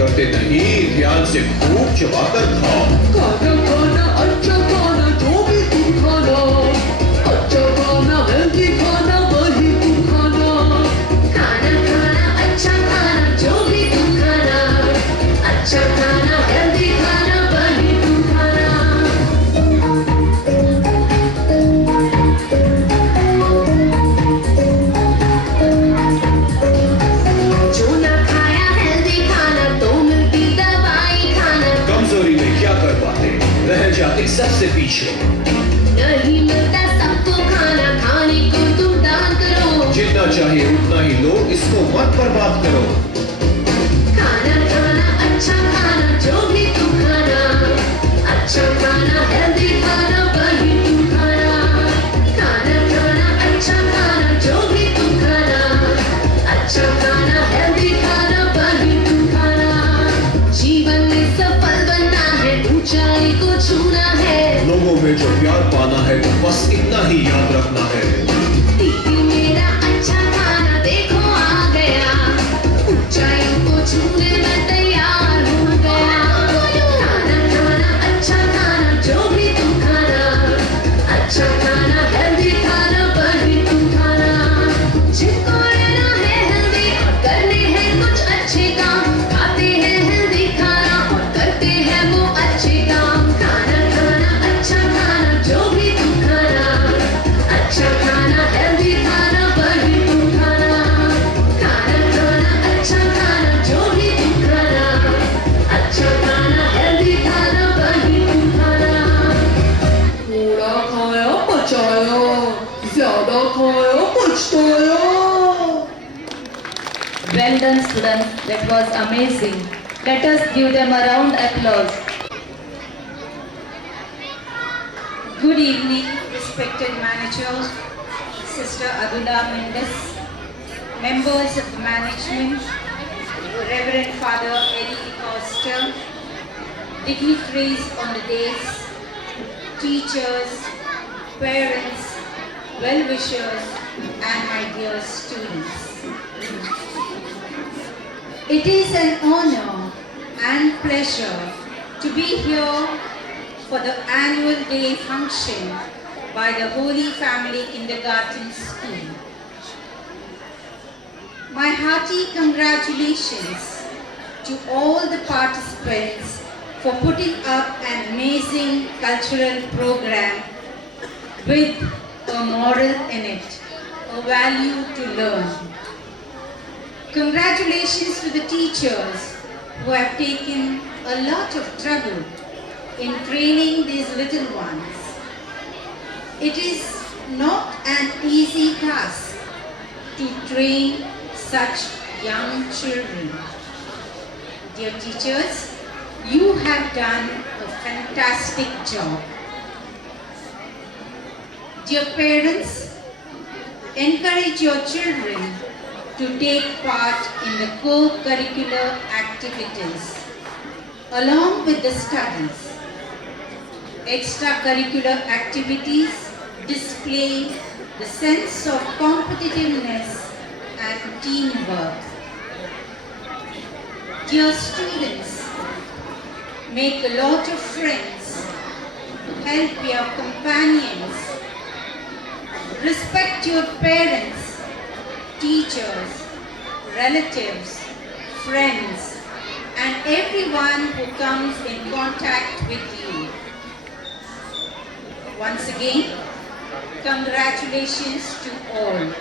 करते नहीं, ध्यान से खूब चबाकर खाओ। खाना खाना अच्छा खाना जो भी तुम खाना, अच्छा खाना हेल्दी खाना वही तुम खाना। खाना खाना अच्छा खाना जो भी तुम खाना, अच्छा खाना हेल्दी खाना वही तुम खाना। जो ना खाया हेल्दी खाना तो मिलती दवाई खाना। कमजोरी में क्या कर पाते, रह जाते सबसे पीछे। नहीं मिलता सबको खाना, खाने को तुम दान करो। जितना चाहिए उतना ही लो, इसको मत बर्बाद करो। खाना खाना अच्छा खाना जो भी तुम खाना, अच्छा खाना हेल्दी खाना वही तुम खाना। खाना खाना अच्छा खाना जो भी तुम खाना, अच्छा खाना हेल्दी खाना वही तुम खाना। जीवन में सफल बनना है, ऊंचाई को छूना है। लोगों में जो प्यार पाना है तो बस इतना ही याद रखना है। दीदी मेरा अच्छा खाना देखो आ गया, ऊंचाई को छूने में तैयार हो गया। खाना खाना अच्छा खाना जो भी तुम खाना, अच्छा खाना हेल्दी खाना वही तुम खाना। जिनको रहना है हेल्दी और करने हैं कुछ अच्छे काम, खाते हैं हेल्दी खाना और करते हैं वो अच्छे काम। खाना खाना अच्छा खाना जो भी तुम खाना, अच्छा खाना खाओ कुछ तो लो। Well done, students. That was amazing. Let us give them a round applause. Good evening, respected managers, Sister Adula Mendes, members of the management, Reverend Father Eddie Costa, dignitaries on the dais, teachers, parents, well-wishers, and my dear students. It is an honor and pleasure to be here for the annual day function by the Holy Family Kindergarten School. My hearty congratulations to all the participants for putting up an amazing cultural program with a moral in it, a value to learn. Congratulations to the teachers who have taken a lot of trouble in training these little ones. It is not an easy task to train such young children. Dear teachers, you have done a fantastic job. Dear parents, encourage your children to take part in the co-curricular activities along with the studies. Extracurricular activities display the sense of competitiveness and teamwork. Dear students, make a lot of friends, help your companions, respect your parents, teachers, relatives, friends, and everyone who comes in contact with you. Once again, congratulations to all.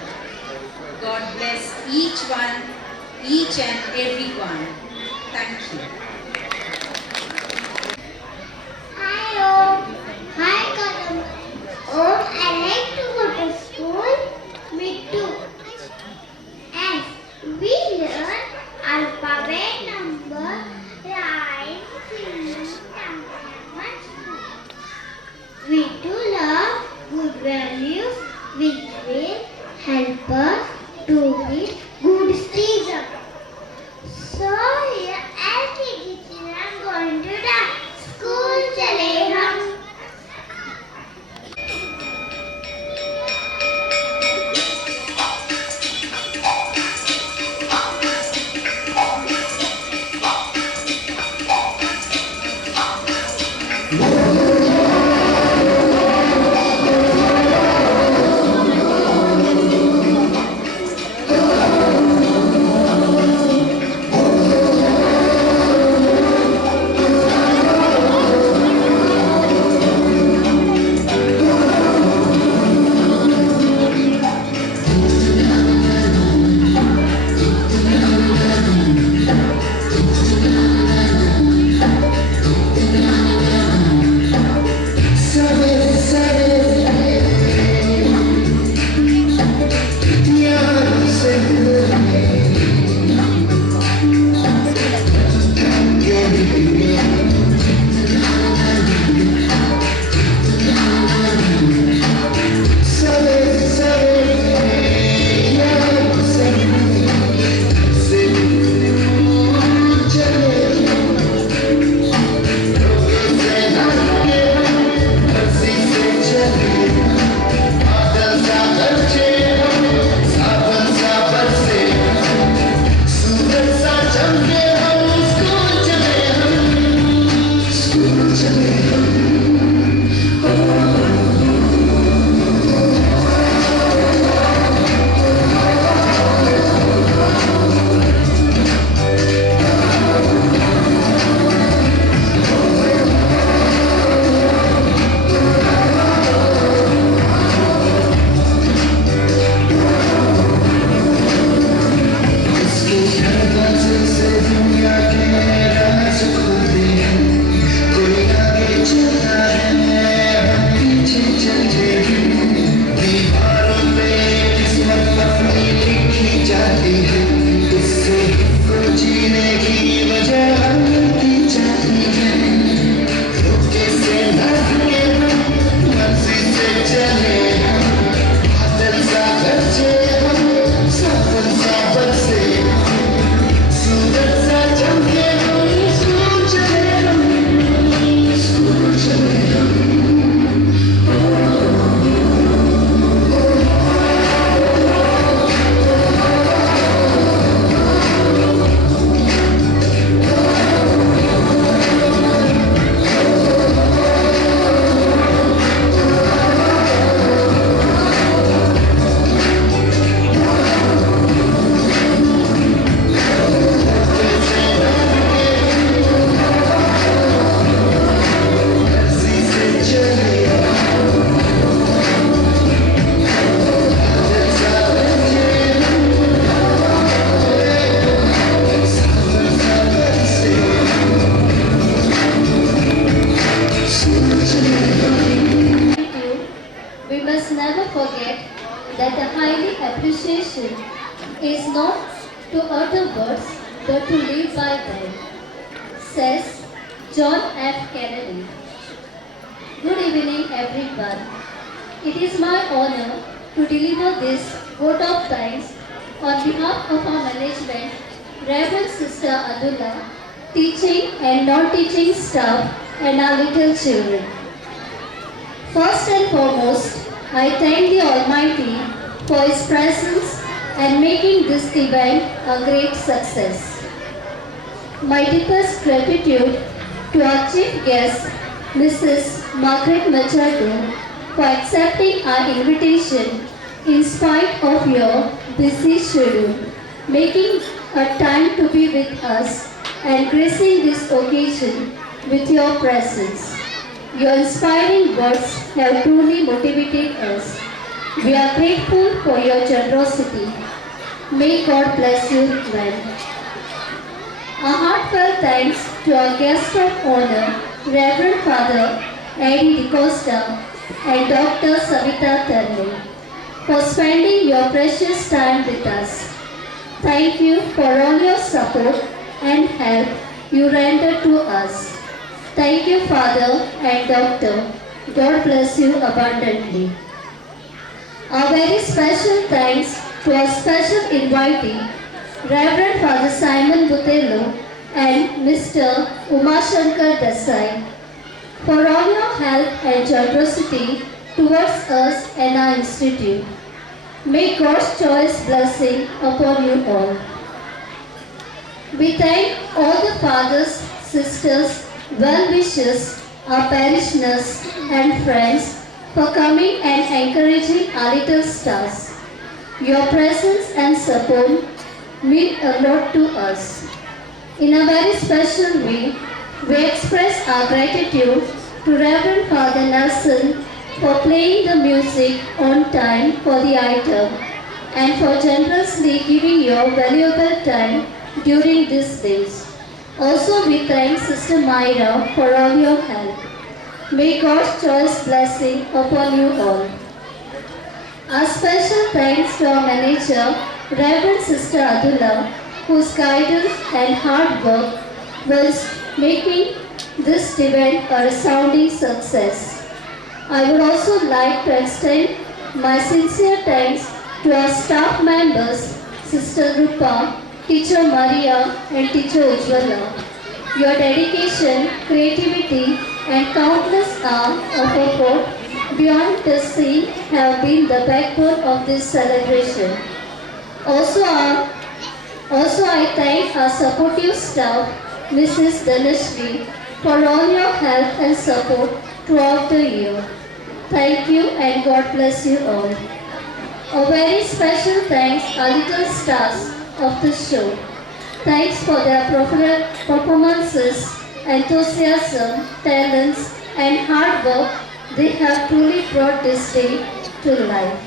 God bless each one, each and every one. Thank you. Hi, Om. Hi, Kadam. Om, I like to go to school. Me too. As we learn alphabet, number, rhyme, singing, and much more. We do love good values which will help us to be good citizens. So here LKG children going to dance. School चले हम. that a highly appreciation is not to utter words but to live by them, says John F. Kennedy. Good evening, everyone. It is my honor to deliver this vote of thanks on behalf of our management, Reverend Sister Adullah, teaching and non-teaching staff, and our little children. First and foremost, I thank the Almighty for His presence and making this event a great success. My deepest gratitude to our chief guest, Mrs. Margaret Machado, for accepting our invitation in spite of your busy schedule, making a time to be with us and gracing this occasion with your presence. Your inspiring words have truly motivated us. We are grateful for your generosity. May God bless you well. A heartfelt thanks to our guest of honor, Reverend Father Eddie DeCosta and Dr. Savita Turney, for spending your precious time with us. Thank you for all your support and help you render to us. Thank you, Father and Doctor. God bless you abundantly. A very special thanks to our special invitee, Reverend Father Simon Butello and Mr. Umashankar Desai, for all your help and generosity towards us and our institute. May God's choice blessing upon you all. We thank all the fathers, sisters, well-wishers, our parishioners and friends for coming and encouraging our little stars. Your presence and support mean a lot to us. In a very special way, we express our gratitude to Reverend Father Nelson for playing the music on time for the item and for generously giving your valuable time during these days. Also, we thank Sister Myra for all your help. May God's choice blessing upon you all. Our special thanks to our manager, Reverend Sister Adullah, whose guidance and hard work was making this event a resounding success. I would also like to extend my sincere thanks to our staff members, Sister Rupa, Teacher Maria and Teacher Ujjwala. Your dedication, creativity and countless hours of effort beyond the sea have been the backbone of this celebration. Also, I thank our supportive staff, Mrs. Dhanashri, for all your help and support throughout the year. Thank you and God bless you all. A very special thanks our little stars of the show. Thanks for their performances, enthusiasm, talents and hard work. They have truly brought this day to life.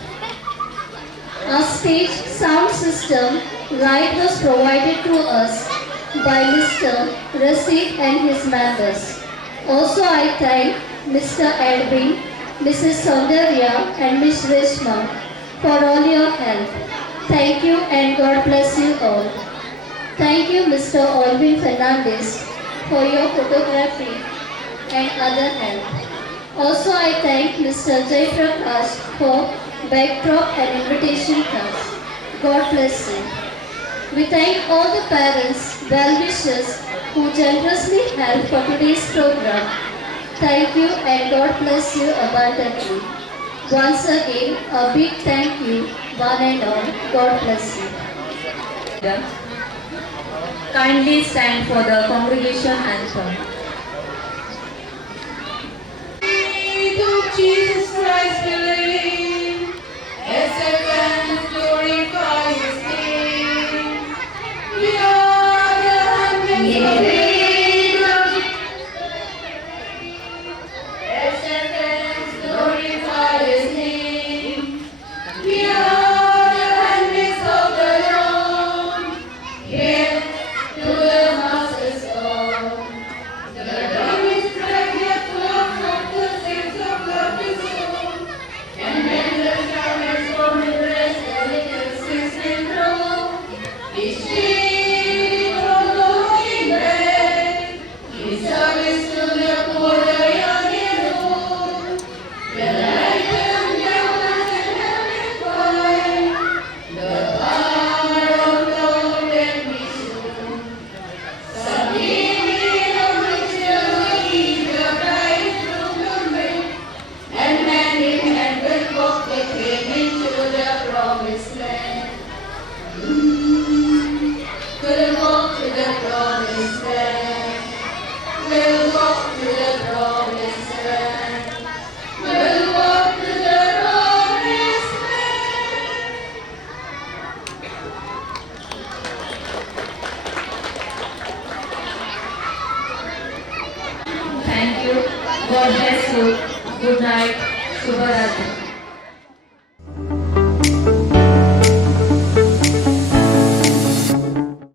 Our stage sound system light was provided to us by Mr. Rasid and his members. Also, I thank Mr. Edwin, Mrs. Soundarya and Ms. Reshma for all your help. Thank you and God bless you all. Thank you Mr. Alvin Fernandez for your photography and other help. Also, I thank Mr. Jay Prakash for backdrop and invitation cards. God bless you. We thank all the parents, well-wishers who generously helped for today's program. Thank you and God bless you abundantly. Once again, a big thank you, one and all. God bless you. Kindly stand for the congregation anthem. Jesus Christ believe, SFN glorify His name. We are the handmaids of freedom. SFN glorify His name. We are the handmaids of the Lord. Here to the Master's call. you. God bless you. Good night. Shubha Ratri.